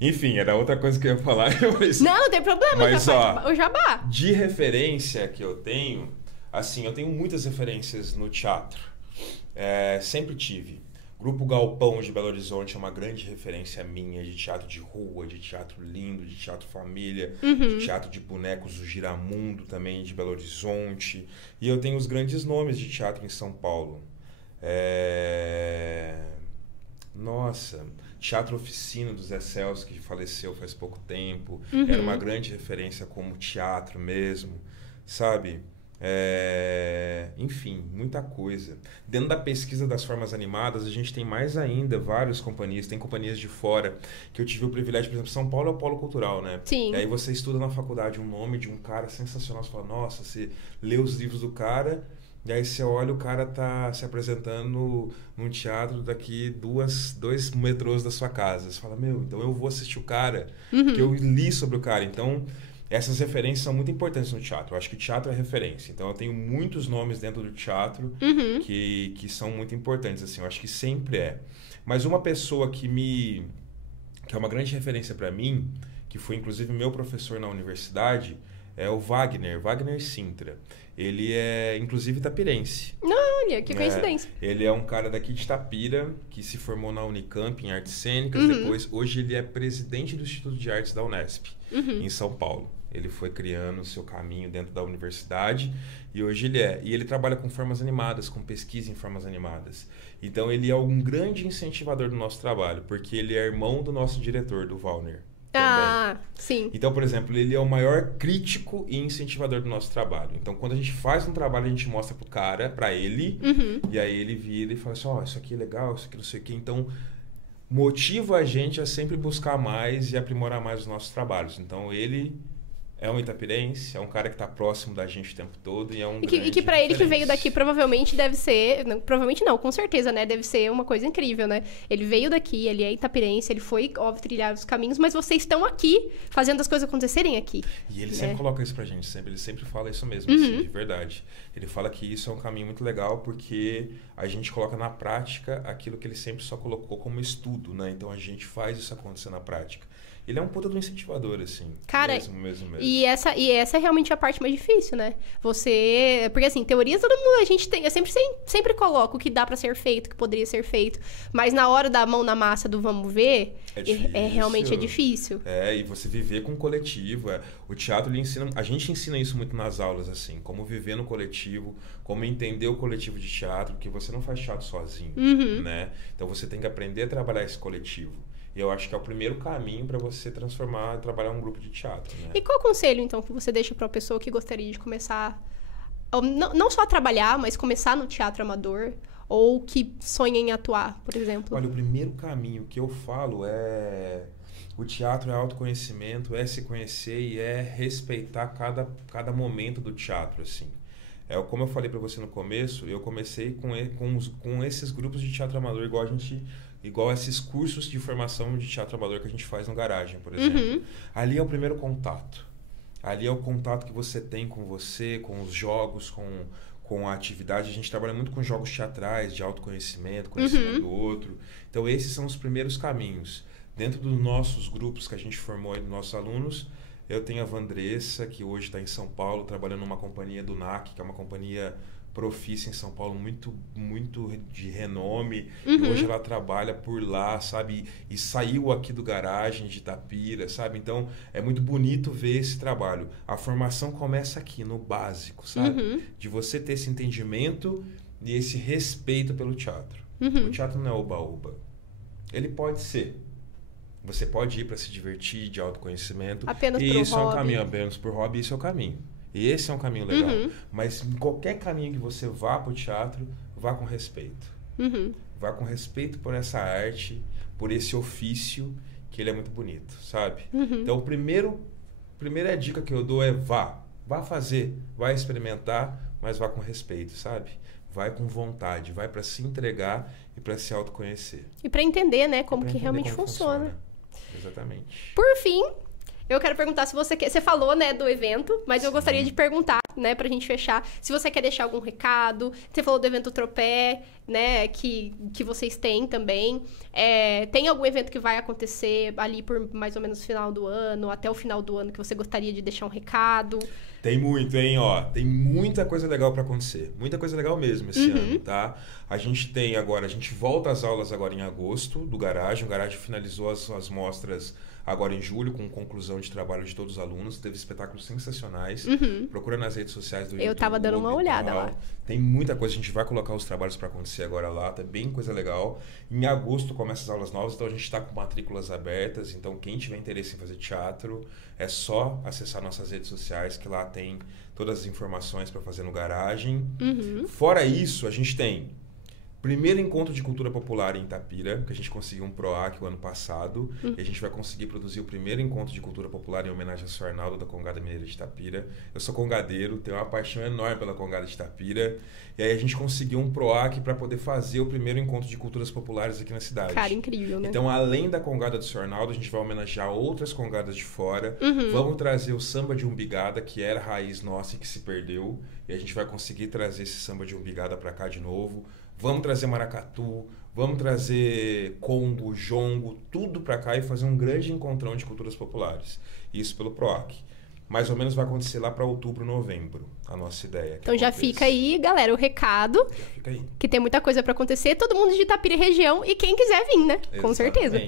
Enfim, era outra coisa que eu ia falar. Não tem problema, mas, já o jabá. De referência que eu tenho... Assim, eu tenho muitas referências no teatro. Sempre tive. Grupo Galpão de Belo Horizonte é uma grande referência minha de teatro de rua, de teatro lindo, de teatro família, de teatro de bonecos do Giramundo também de Belo Horizonte. E eu tenho os grandes nomes de teatro em São Paulo. Nossa, Teatro Oficina do Zé Celso, que faleceu faz pouco tempo. Era uma grande referência como teatro mesmo, sabe? Enfim, muita coisa. Dentro da pesquisa das formas animadas, a gente tem mais ainda várias companhias, tem companhias de fora, que eu tive o privilégio, por exemplo, São Paulo é o polo cultural, né? Sim. E aí você estuda na faculdade um nome de um cara sensacional, você fala, nossa, você lê os livros do cara, e aí você olha, o cara tá se apresentando num teatro daqui 2 metrôs da sua casa. Você fala, então eu vou assistir o cara, porque eu li sobre o cara. Então... essas referências são muito importantes no teatro. Eu acho que teatro é referência. Então, eu tenho muitos nomes dentro do teatro que são muito importantes. Assim, eu acho que sempre é. Mas uma pessoa que é uma grande referência para mim, que foi inclusive meu professor na universidade, é o Wagner Sintra. Ele é, inclusive, itapirense. Olha, que coincidência. Ele é um cara daqui de Itapira, que se formou na Unicamp em Artes Cênicas. Hoje ele é presidente do Instituto de Artes da Unesp, em São Paulo. Ele foi criando o seu caminho dentro da universidade e hoje E ele trabalha com formas animadas, com pesquisa em formas animadas. Então ele é um grande incentivador do nosso trabalho, porque ele é irmão do nosso diretor, do Valner. Ah, sim. Então, por exemplo, ele é o maior crítico e incentivador do nosso trabalho. Então, quando a gente faz um trabalho, a gente mostra pro cara, pra ele, e aí ele vira e fala assim, isso aqui é legal, isso aqui não sei o quê. Então, motiva a gente a sempre buscar mais e aprimorar mais os nossos trabalhos. Então, ele é um itapirense, é um cara que está próximo da gente o tempo todo e é um E que pra ele que veio daqui provavelmente deve ser... Não, provavelmente não, com certeza, né? Deve ser uma coisa incrível, né? Ele veio daqui, ele é itapirense, ele foi, óbvio, trilhar os caminhos, mas vocês estão aqui, fazendo as coisas acontecerem aqui. E ele sempre coloca isso pra gente, ele sempre fala isso mesmo, assim, de verdade. Ele fala que isso é um caminho muito legal porque a gente coloca na prática aquilo que ele sempre só colocou como estudo, né? Então a gente faz isso acontecer na prática. Ele é um puta do incentivador, assim. Cara, mesmo. E essa é realmente a parte mais difícil, né? Porque, assim, teorias todo mundo... A gente tem... Eu sempre coloco o que dá pra ser feito, que poderia ser feito. Mas na hora da mão na massa do vamos ver... Realmente é difícil. E você viver com o coletivo. O teatro, ele ensina... A gente ensina isso muito nas aulas, assim. Como viver no coletivo, como entender o coletivo de teatro. Porque você não faz teatro sozinho, né? Então você tem que aprender a trabalhar esse coletivo. E eu acho que é o primeiro caminho para você trabalhar um grupo de teatro, né? E qual conselho, então, que você deixa para uma pessoa que gostaria de começar, não só a trabalhar, mas começar no teatro amador, ou que sonha em atuar, por exemplo? Olha, o primeiro caminho que eu falo é... O teatro é autoconhecimento, é se conhecer e é respeitar cada momento do teatro, assim. Como eu falei para você no começo, eu comecei com esses grupos de teatro amador, igual esses cursos de formação de teatro amador que a gente faz no Garagem, por exemplo. Ali é o primeiro contato. Ali é o contato que você tem com você, com os jogos, com a atividade. A gente trabalha muito com jogos teatrais, de autoconhecimento, conhecimento do outro. Então, esses são os primeiros caminhos. Dentro dos nossos grupos que a gente formou, dos nossos alunos, eu tenho a Vandressa, que hoje está em São Paulo, trabalhando numa companhia do NAC, que é uma companhia profissa em São Paulo, muito, muito de renome. E hoje ela trabalha por lá, sabe? E saiu aqui do Garagem de Itapira, sabe? Então, é muito bonito ver esse trabalho. A formação começa aqui, no básico, sabe? De você ter esse entendimento e esse respeito pelo teatro. O teatro não é oba-oba. Ele pode ser. Você pode ir para se divertir, de autoconhecimento. Apenas e por isso hobby. É um caminho apenas por hobby, isso é o caminho. E esse é um caminho legal. Mas em qualquer caminho que você vá para o teatro, vá com respeito. Vá com respeito por essa arte, por esse ofício, que ele é muito bonito, sabe? Então, a primeira dica que eu dou é vá fazer, vai experimentar, mas vá com respeito, sabe? Vai com vontade, vai para se entregar e para se autoconhecer. E para entender, né, como que realmente funciona. Exatamente. Por fim, eu quero perguntar se você quer... Você falou, né, do evento, mas eu gostaria de perguntar, né, pra gente fechar, se você quer deixar algum recado. Você falou do evento Tropé, né, que vocês têm também. Tem algum evento que vai acontecer ali por mais ou menos final do ano, até o final do ano, que você gostaria de deixar um recado? Tem muito, hein? Tem muita coisa legal para acontecer. Muita coisa legal mesmo esse ano, tá? A gente volta às aulas agora em agosto do Garagem. O Garagem finalizou as mostras agora em julho, com conclusão de trabalho de todos os alunos. Teve espetáculos sensacionais. Procura nas redes sociais do YouTube. Eu tava dando uma olhada lá. Tem muita coisa. A gente vai colocar os trabalhos para acontecer agora lá. Tá bem coisa legal. Em agosto começa as aulas novas, então a gente está com matrículas abertas. Então quem tiver interesse em fazer teatro, é só acessar nossas redes sociais, que lá tem todas as informações para fazer no Garagem. Fora isso, a gente tem primeiro encontro de cultura popular em Itapira, que a gente conseguiu um PROAC o ano passado, e a gente vai conseguir produzir o primeiro encontro de cultura popular em homenagem a Sr. Arnaldo da Congada Mineira de Itapira. Eu sou congadeiro, tenho uma paixão enorme pela Congada de Itapira, e aí a gente conseguiu um PROAC para poder fazer o primeiro encontro de culturas populares aqui na cidade. Cara, incrível, né? Então, além da Congada do Sr. Arnaldo, a gente vai homenagear outras congadas de fora. Vamos trazer o samba de umbigada, que era raiz nossa e que se perdeu, e a gente vai conseguir trazer esse samba de umbigada para cá de novo. Vamos trazer maracatu, vamos trazer congo, jongo, tudo para cá e fazer um grande encontrão de culturas populares. Isso pelo PROAC. Mais ou menos vai acontecer lá para outubro, novembro, a nossa ideia. Então já fica aí, galera, o recado. Já fica aí. Que tem muita coisa para acontecer. Todo mundo de Itapira e região e quem quiser vir, né? Exatamente. Com certeza.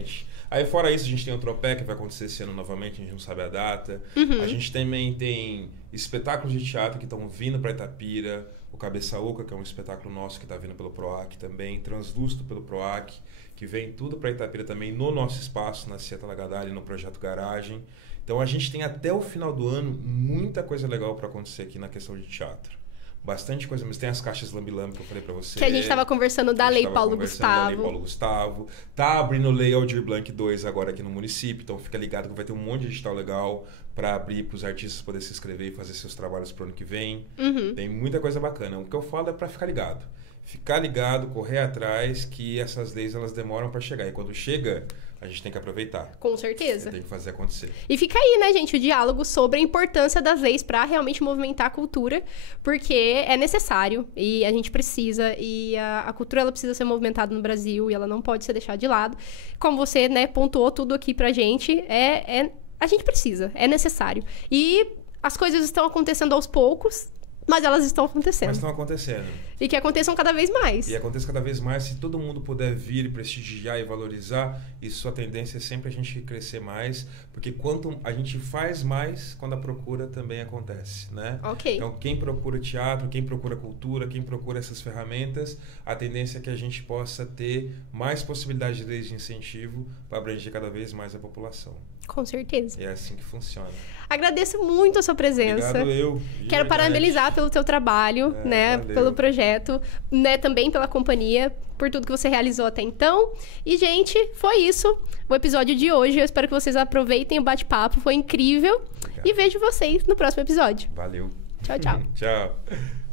Aí, fora isso, a gente tem o Tropé, que vai acontecer esse ano novamente, a gente não sabe a data. A gente também tem espetáculos de teatro que estão vindo para Itapira, o Cabeça Oca, que é um espetáculo nosso que está vindo pelo PROAC também, Translúcido pelo PROAC, que vem tudo para Itapira também, no nosso espaço, na Cieta Lagadale, no Projeto Garagem. Então, a gente tem até o final do ano muita coisa legal para acontecer aqui na questão de teatro. Bastante coisa, mas tem as caixas lambi-lambi que eu falei pra você. Que a gente tava conversando da Lei Paulo Gustavo. Da Lei Paulo Gustavo. Tá abrindo Lei Aldir Blanc 2 agora aqui no município, então fica ligado que vai ter um monte de edital legal para abrir para os artistas poderem se inscrever e fazer seus trabalhos pro ano que vem. Tem muita coisa bacana. O que eu falo é para ficar ligado. Ficar ligado, correr atrás, que essas leis elas demoram para chegar. E quando chega, a gente tem que aproveitar. Com certeza. Tem que fazer acontecer. E fica aí, né, gente, o diálogo sobre a importância das leis para realmente movimentar a cultura, porque é necessário e a gente precisa, e a cultura ela precisa ser movimentada no Brasil e ela não pode ser deixada de lado. Como você, né, pontuou tudo aqui pra gente, a gente precisa, é necessário. E as coisas estão acontecendo aos poucos, mas elas estão acontecendo. Mas estão acontecendo. E que aconteçam cada vez mais. E aconteça cada vez mais, se todo mundo puder vir, prestigiar e valorizar, isso a tendência é sempre a gente crescer mais, porque quanto a gente faz mais, quando a procura também acontece, né? Ok. Então, quem procura teatro, quem procura cultura, quem procura essas ferramentas, a tendência é que a gente possa ter mais possibilidades de leis de incentivo para abranger cada vez mais a população. Com certeza. E é assim que funciona. Agradeço muito a sua presença. Obrigado, eu. Quero parabenizar pelo teu trabalho, né? Valeu. Pelo projeto, né? Também pela companhia, por tudo que você realizou até então. E, gente, foi isso. O episódio de hoje. Eu espero que vocês aproveitem o bate-papo. Foi incrível. Obrigado. E vejo vocês no próximo episódio. Valeu. Tchau, tchau. Tchau.